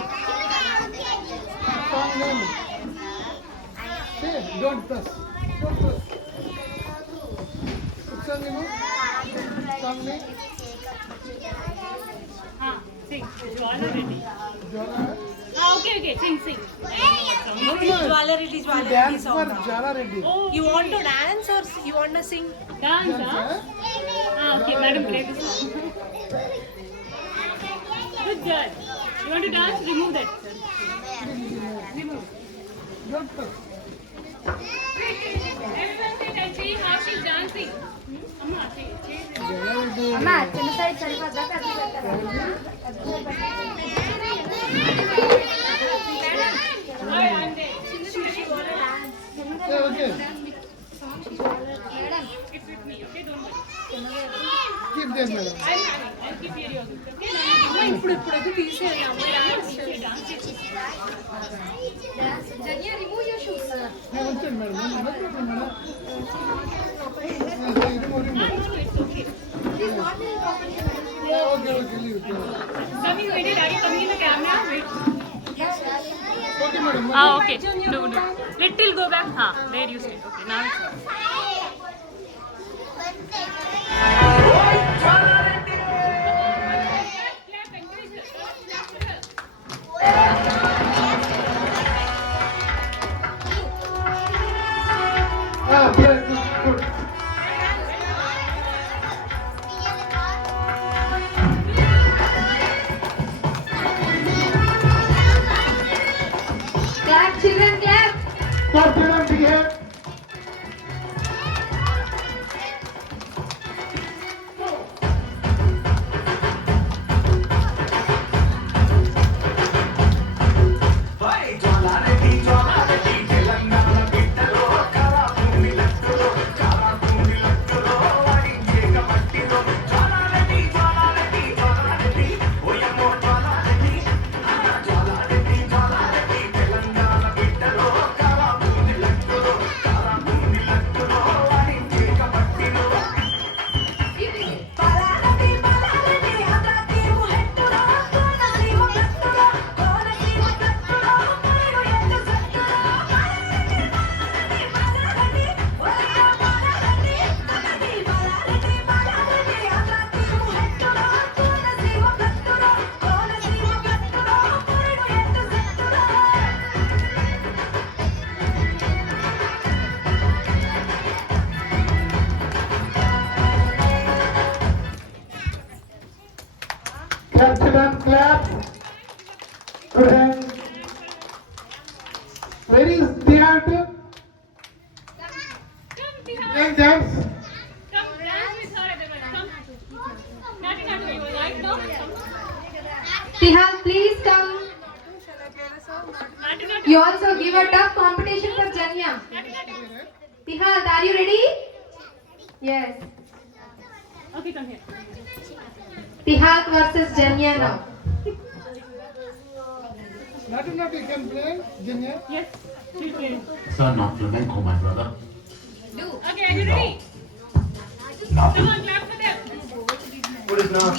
Song name. Say, don't press. Don't press. Which song you know? Song name? Sing. Jwala Reddy. Jwala. Okay, sing. Jwala Reddy Dance for song. Jwala Reddy. Oh, You want to dance or you want to sing? dance, Dance, huh? Okay, madam, play this song. Good girl. You want to dance? Remove that. Remove. Don't press. Everyone sit and see how she's dancing. Amma, see. అమ్మా చిన్న side సరిపోద్దా పెద్ద పెట్టారా Say, okay. It's with me, okay? Don't worry. Keep there, madam. I'll keep your ears, okay? ఇప్పుడు తీసేయాలి జన్య remove your shoes Hey, one second, madam. One second, madam. Please not in property Okay, leave it. Sami, wait, are you coming in the camera? Wait. Okay, madam. Okay. No. Little go back. There you sit. Okay, now it's Good. clap children clap Clap, children, here. clap. Students. Where is Tihat? Playing dance. Tihal, please come. You also give a tough competition for Janya. Tihal, are you ready? Yes. Okay, come here. Tihal versus Janya now. Not you can play, Janya. Yes, she'll play. Sir, not flamenco, my brother. Okay, are you ready? Not Come on, clap for them. What is now?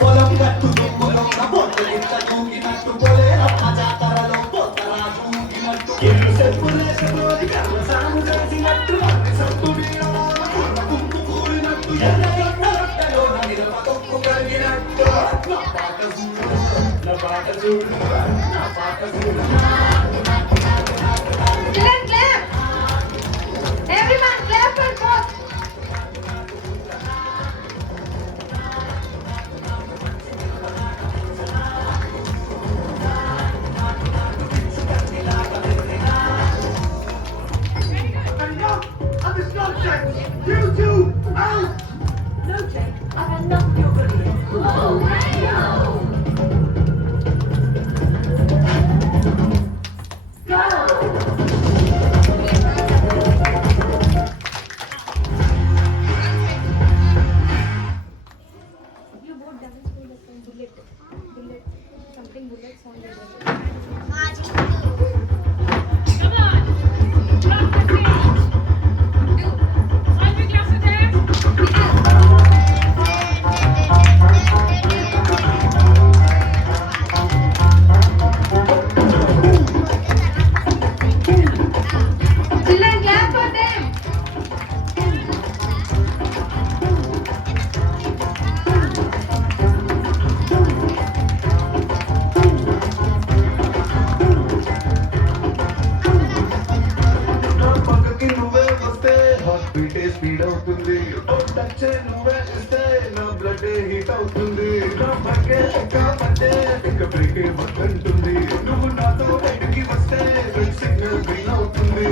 Polam gattu dummulo na botte gittatu ginattu pole rappaja taralo pottaraju ginattu kennu seppule sebodi karla samu jasinattu anni sattu veero na kunku kurinattu yalla jotta rottalo na nirama tokku kalginattu na paata zulu na paata zulu Children, clap. Everyone, clap for both. Enough of this nonsense! You two, out! No, Jake, I've had enough of your bullying. Oh, Come on. Rock the stage. All the clap for them. Children, clap for them. నా పక్కకి నువ్వే వస్తే heart బీటే speed అవుతుంది touch నువ్వే ఇస్తే నా blood heat అవుతుంది నా పక్కే ఎక్కామంటే ఇక బ్రేకే వద్దంటుంది నువ్వు నాతో బయటికి వస్తే రెడ్ సిగ్నల్ గ్రీన్ అవుతుంది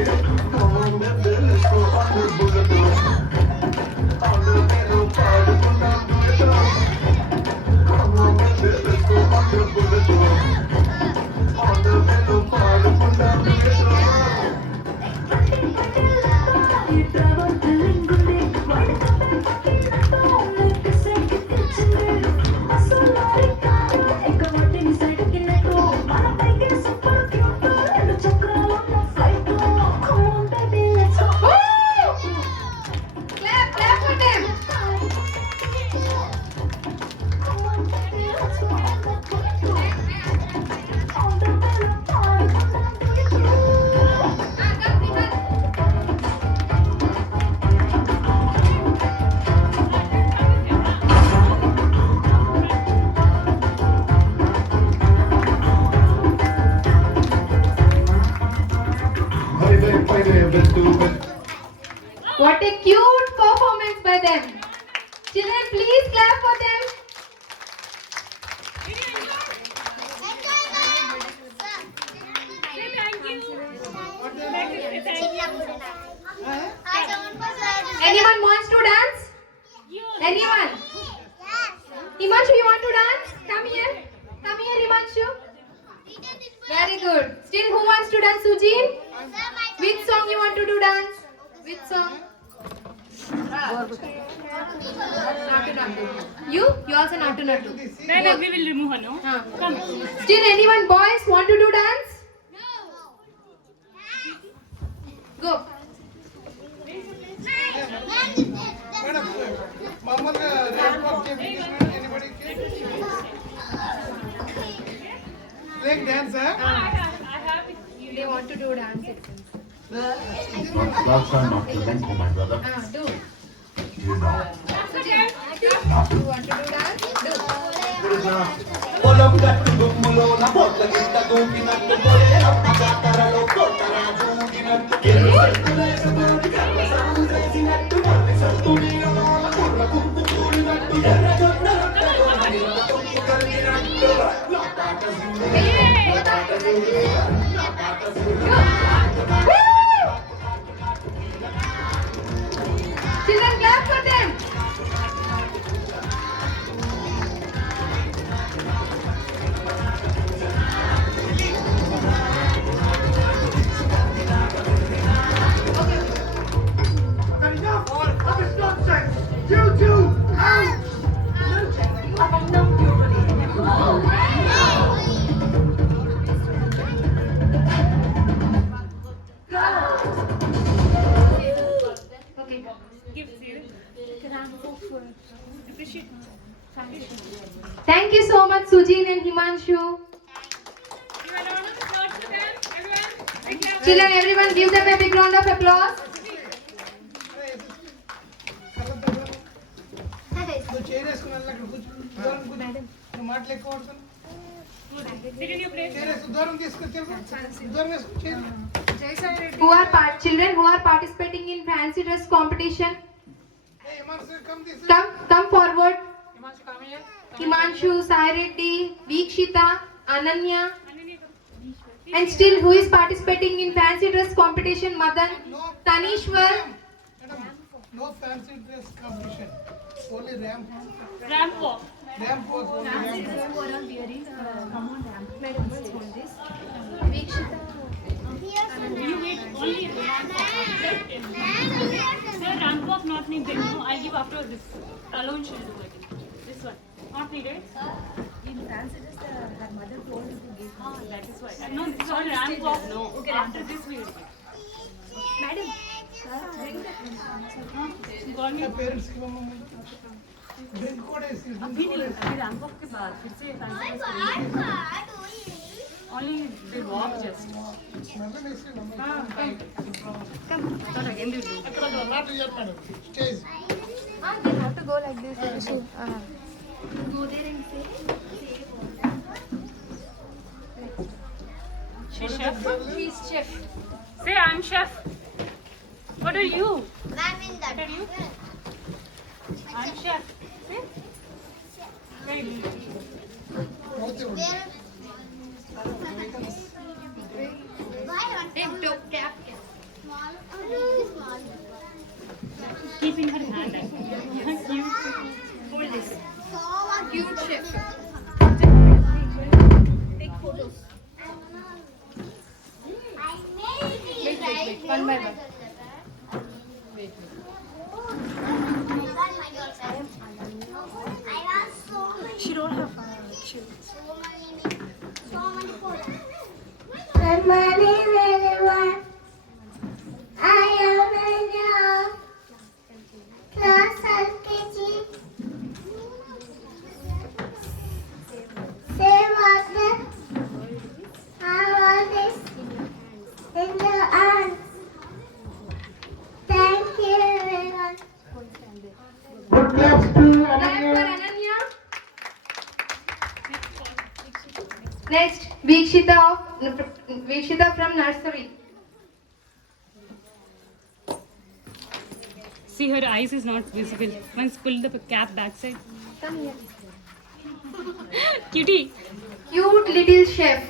Clap, clap for them. What a cute performance by them. Children, please clap for them. Say thank you. Anyone wants to dance? Anyone? Himanshu, you want to dance? Come here. Come here, Himanshu. Very good. Still, who wants to dance, Sujin? Which song you want to do dance? Which song? You? You also Natu Natu. No, we will remove her, no? Come. Still, anyone boys want to do dance? Go. Madam, మామూలుగా ramp walk చేయించండి anybody playing dance I have it. They want to do dance. That's not flamenco, my brother. Do. You know. Sujin, Not you want to do dance? Do. పొలం గట్టు దుమ్ములో నా బొట్ల గిట్ట దూకినట్టు పొలే రప్ప జాతరలో కొట్టరాజు ఊగినట్టు ఎల్లు సెట్టులేసుకొని కర్ర సాగు చేసినట్టు మళ్ళీ సత్తు నీడలోన కుర్ర కుంకు కూడినట్టు ఎర్ర జొన్న రొట్టెలో నిలవ తొక్కు కలిగినట్టు Children, clap for them. Enough of this nonsense. You two, out. Okay. Thank you so much, Sujin and Himanshu. Children, everyone give them a big round of applause. Chair వేసుకుని వెళ్ళి అక్కడ కూర్చో దూరం కూర్చో నువ్వు మాటలు ఎక్కువ ఆడుతున్నావు చైర్ వేసుకు దూరం తీసుకొచ్చి దూరం వేసుకుని chair Children who are participating in fancy dress competition, come this way. come forward. Himanshu, Sai Reddy, Vikshita, Ananya, and still who is participating in fancy dress competition? Madan, Tanishwar. Madam, no fancy dress competition. Only ramp walk. Ramp walk. Only ramp walk. Vikshita. Sir, ramp walk not needed. No, I'll give after this. Alone she'll do it. This one. Not needed. In fancy dress, her mother told me to give. That is why. No, this is all ramp walk. No. Okay, after this we will give. Madam. Call me. Parents की मम्मा drink code है इसकी अभी ramp walk के बाद फिर से fancy dress करेंगे. Only they walk just. Madam इसकी मम्मा Come. Start again. They will do. not here madam stage You have to go like this. Go there and say. She's chef. She's chef. Say I'm chef. What are you? I'm in that. What are you? I'm chef. See? Very good. Keeping her hand. Cute. Hold this. Cute chef. Take photos. I made it. Wait. One by one. I want so many. She don't have So many photos. Good morning, everyone. I am Anja. Class LKG. Say water. How are this? In your arms. Thank you, everyone. good claps to Clap for Ananya. Ananya. Next, Vikshita from nursery. See, her eyes is not visible. Once pull the cap backside. Come here. Cutie. Cute little chef.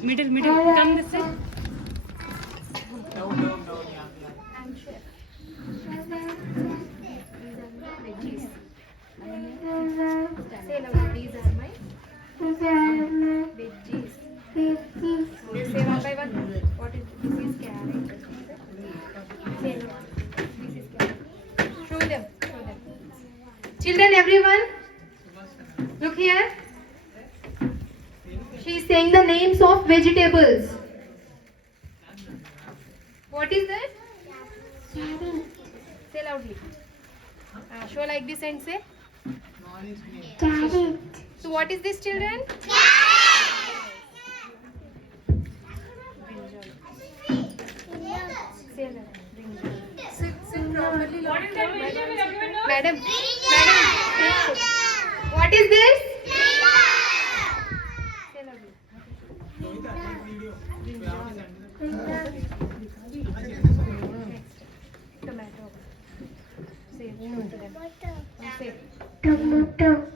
Middle. Come this way. Say loud, these are my veggies. Say one by one. What is this? Is carrot. Say loud. This is carrot. Show them. Children, everyone, look here. She is saying the names of vegetables. What is that? Say loudly. Show like this and say. Carrot. So what is this, children? Say that. Sit properly. What is that vegetable? Everyone knows? Madam. What is this? Tomato.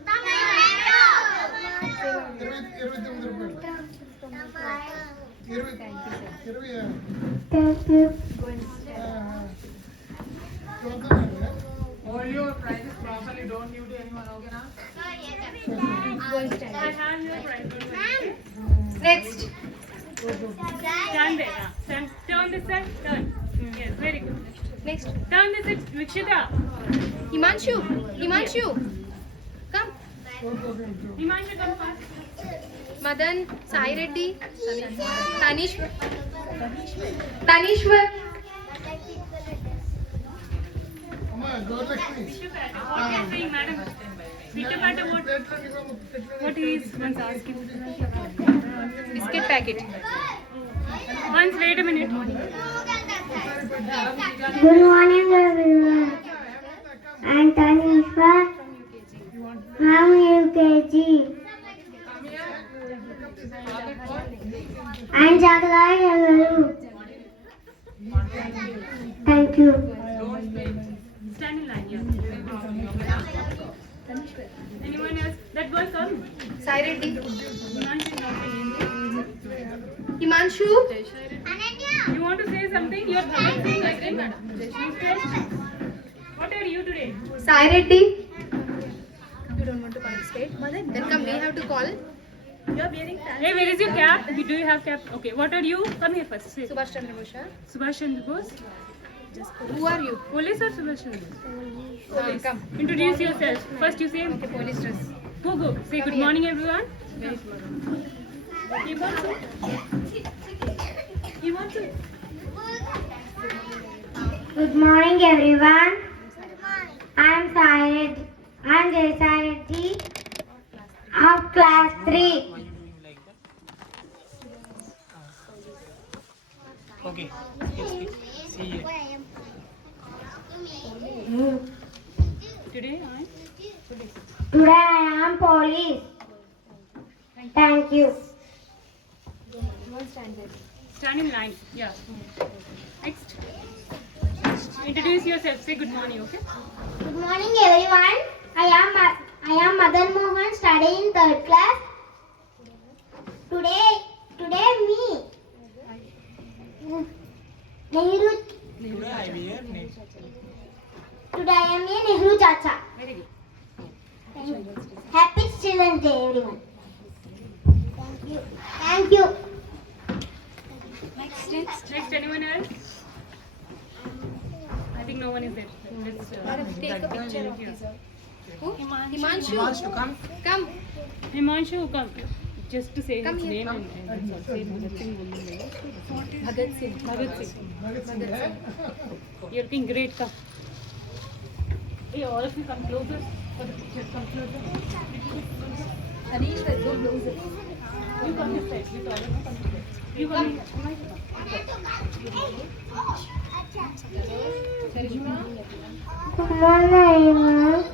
29 Thank you. All your prizes properly, don't give to anyone, okay now? I have your prize. Next. Stand there. Stand. Turn this side. Turn. Yes, very good. Next. Turn this side. Vikshita. Himanshu. Himanshu. Come. Himanshu, come first. Madan. Sai Reddy. Tanishwar. Tanishwar. Amma, Gauralakshmi. What is saying, madam? Vitapata, what is once asking? Biscuit packet. Once, wait a minute. Good morning, everyone. I'm Tanishwar. I'm UKG. I'm Jagdar Yagaru. Thank you. Stand in line, yeah. Anyone else? That boy come. Sai Reddy. Himanshu, not saying. Himanshu. You want to say something? You are Bhagat Singh again, madam. What are you today? Sai Reddy. You don't want to participate? Then come, we have to call. Hey, where is your cap? Do you have cap? Okay, what are you? Come here first. Say. Subhash Chandra Bose. Subhash Chandra Bose. Who are you? Police or Subhash Chandra Bose? Come. Introduce yourself. First you say. Okay, police dress. Go. Say good morning, everyone. Good morning, everyone. I'm Sai Reddy of class 3. Okay. Yes, see you. Today Today I am police. Thank you. stand in line. Yeah. Next. Introduce yourself. Say good morning. Okay. Good morning, everyone. I am Madan Mohan, studying in 3rd class. Today me. Nehru. Today I wear names. Today I am a Nehru Chacha. Very good. Happy Children's Day, everyone. Thank you. Next, anyone else? I think no one is there. Let's Take a picture of this. Who? Himanshu. Himanshu, come. Come. Himanshu, come. Just to say Come his here. name and say Bhagat Singh Bolu. Bhagat Singh. Bhagat Singh. Bhagat Singh. You're looking great. Come. Hey, all of you come closer for the picture. Come closer. Anish, go closer. You come this side. You come this side. You come here. Good morning, everyone.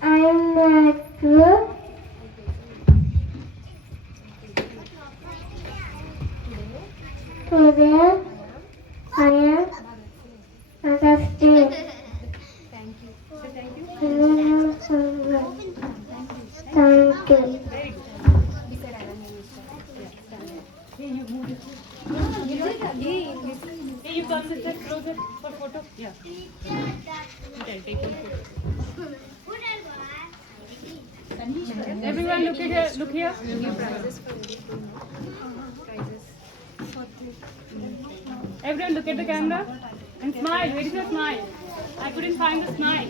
I am Matthew. Today I am Mother's Day. Thank you. Thank you. He said I am Mr. Hey, you come this side closer for photo. Yeah. Take one photo. Everyone look at here. Look here. Everyone look at the camera and smile. Where is the smile? I couldn't find the smile.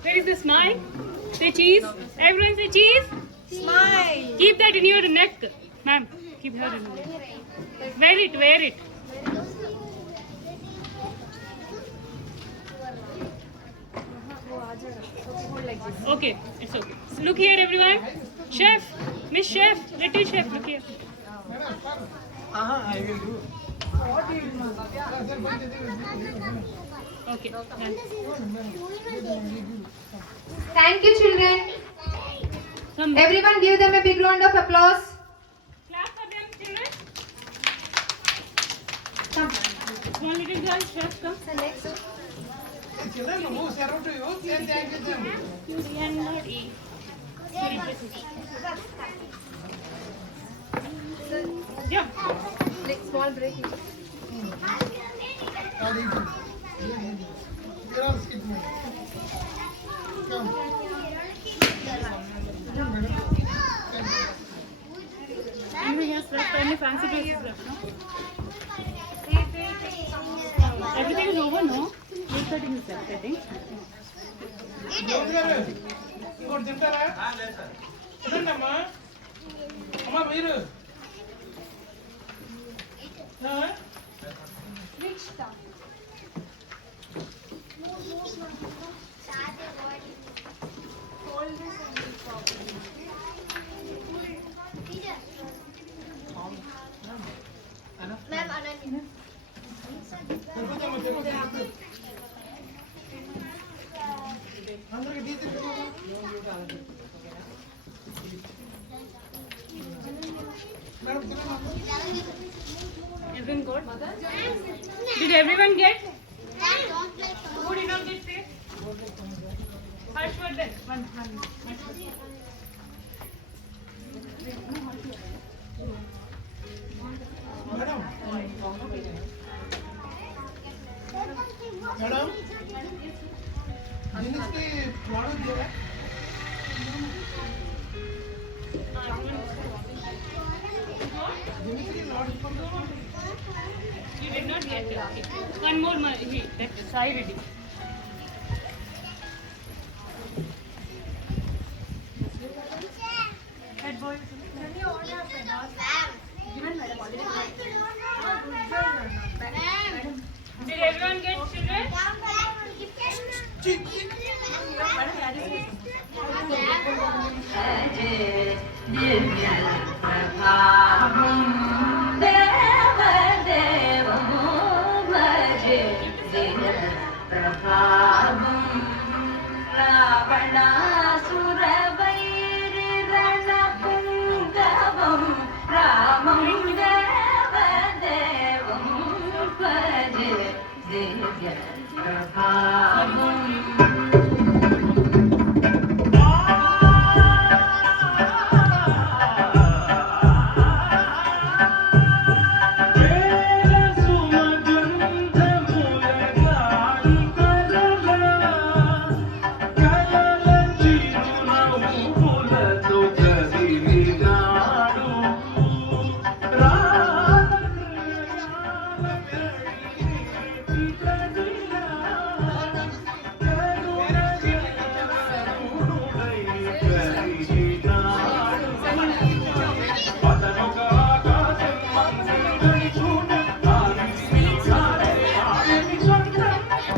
Where is the smile? Say cheese. Everyone say cheese. Smile. Keep that in your neck. Ma'am, keep her in your neck. Wear it, wear it. Hold like this. Okay, it's okay. So look here, everyone. Chef, Miss Chef, little chef, look here. I will do. Okay, done. Thank you, children. Come. Everyone give them a big round of applause. Clap for them, children. Come. Small little girl, chef, come. So next. children who serve to you, say thank you them. Yeah. Like small break. Not easy. They are skip me. Come. Come, madam. Thank you. Anybody has left any fancy dresses left, no? Everything is over, no? Cake cutting is left, I think. జోగి గారు ఇంకోటి తింటారా తినండి అమ్మా అమ్మా మీరు Ma'am, Ananya. అందరికి tea తింటున్నామా madam తినమ్మా Everyone got? Did everyone get? Don't play Who did not get paid? Harshvardhan. One. Madam madam దీనికి వాడు చేయాలి దీనికి నాడు You did not get it. One more, that side ready. Head boy. Did everyone get children? Divya प्रभावं देवदेवं भजे दिव्य प्रभावं रावणा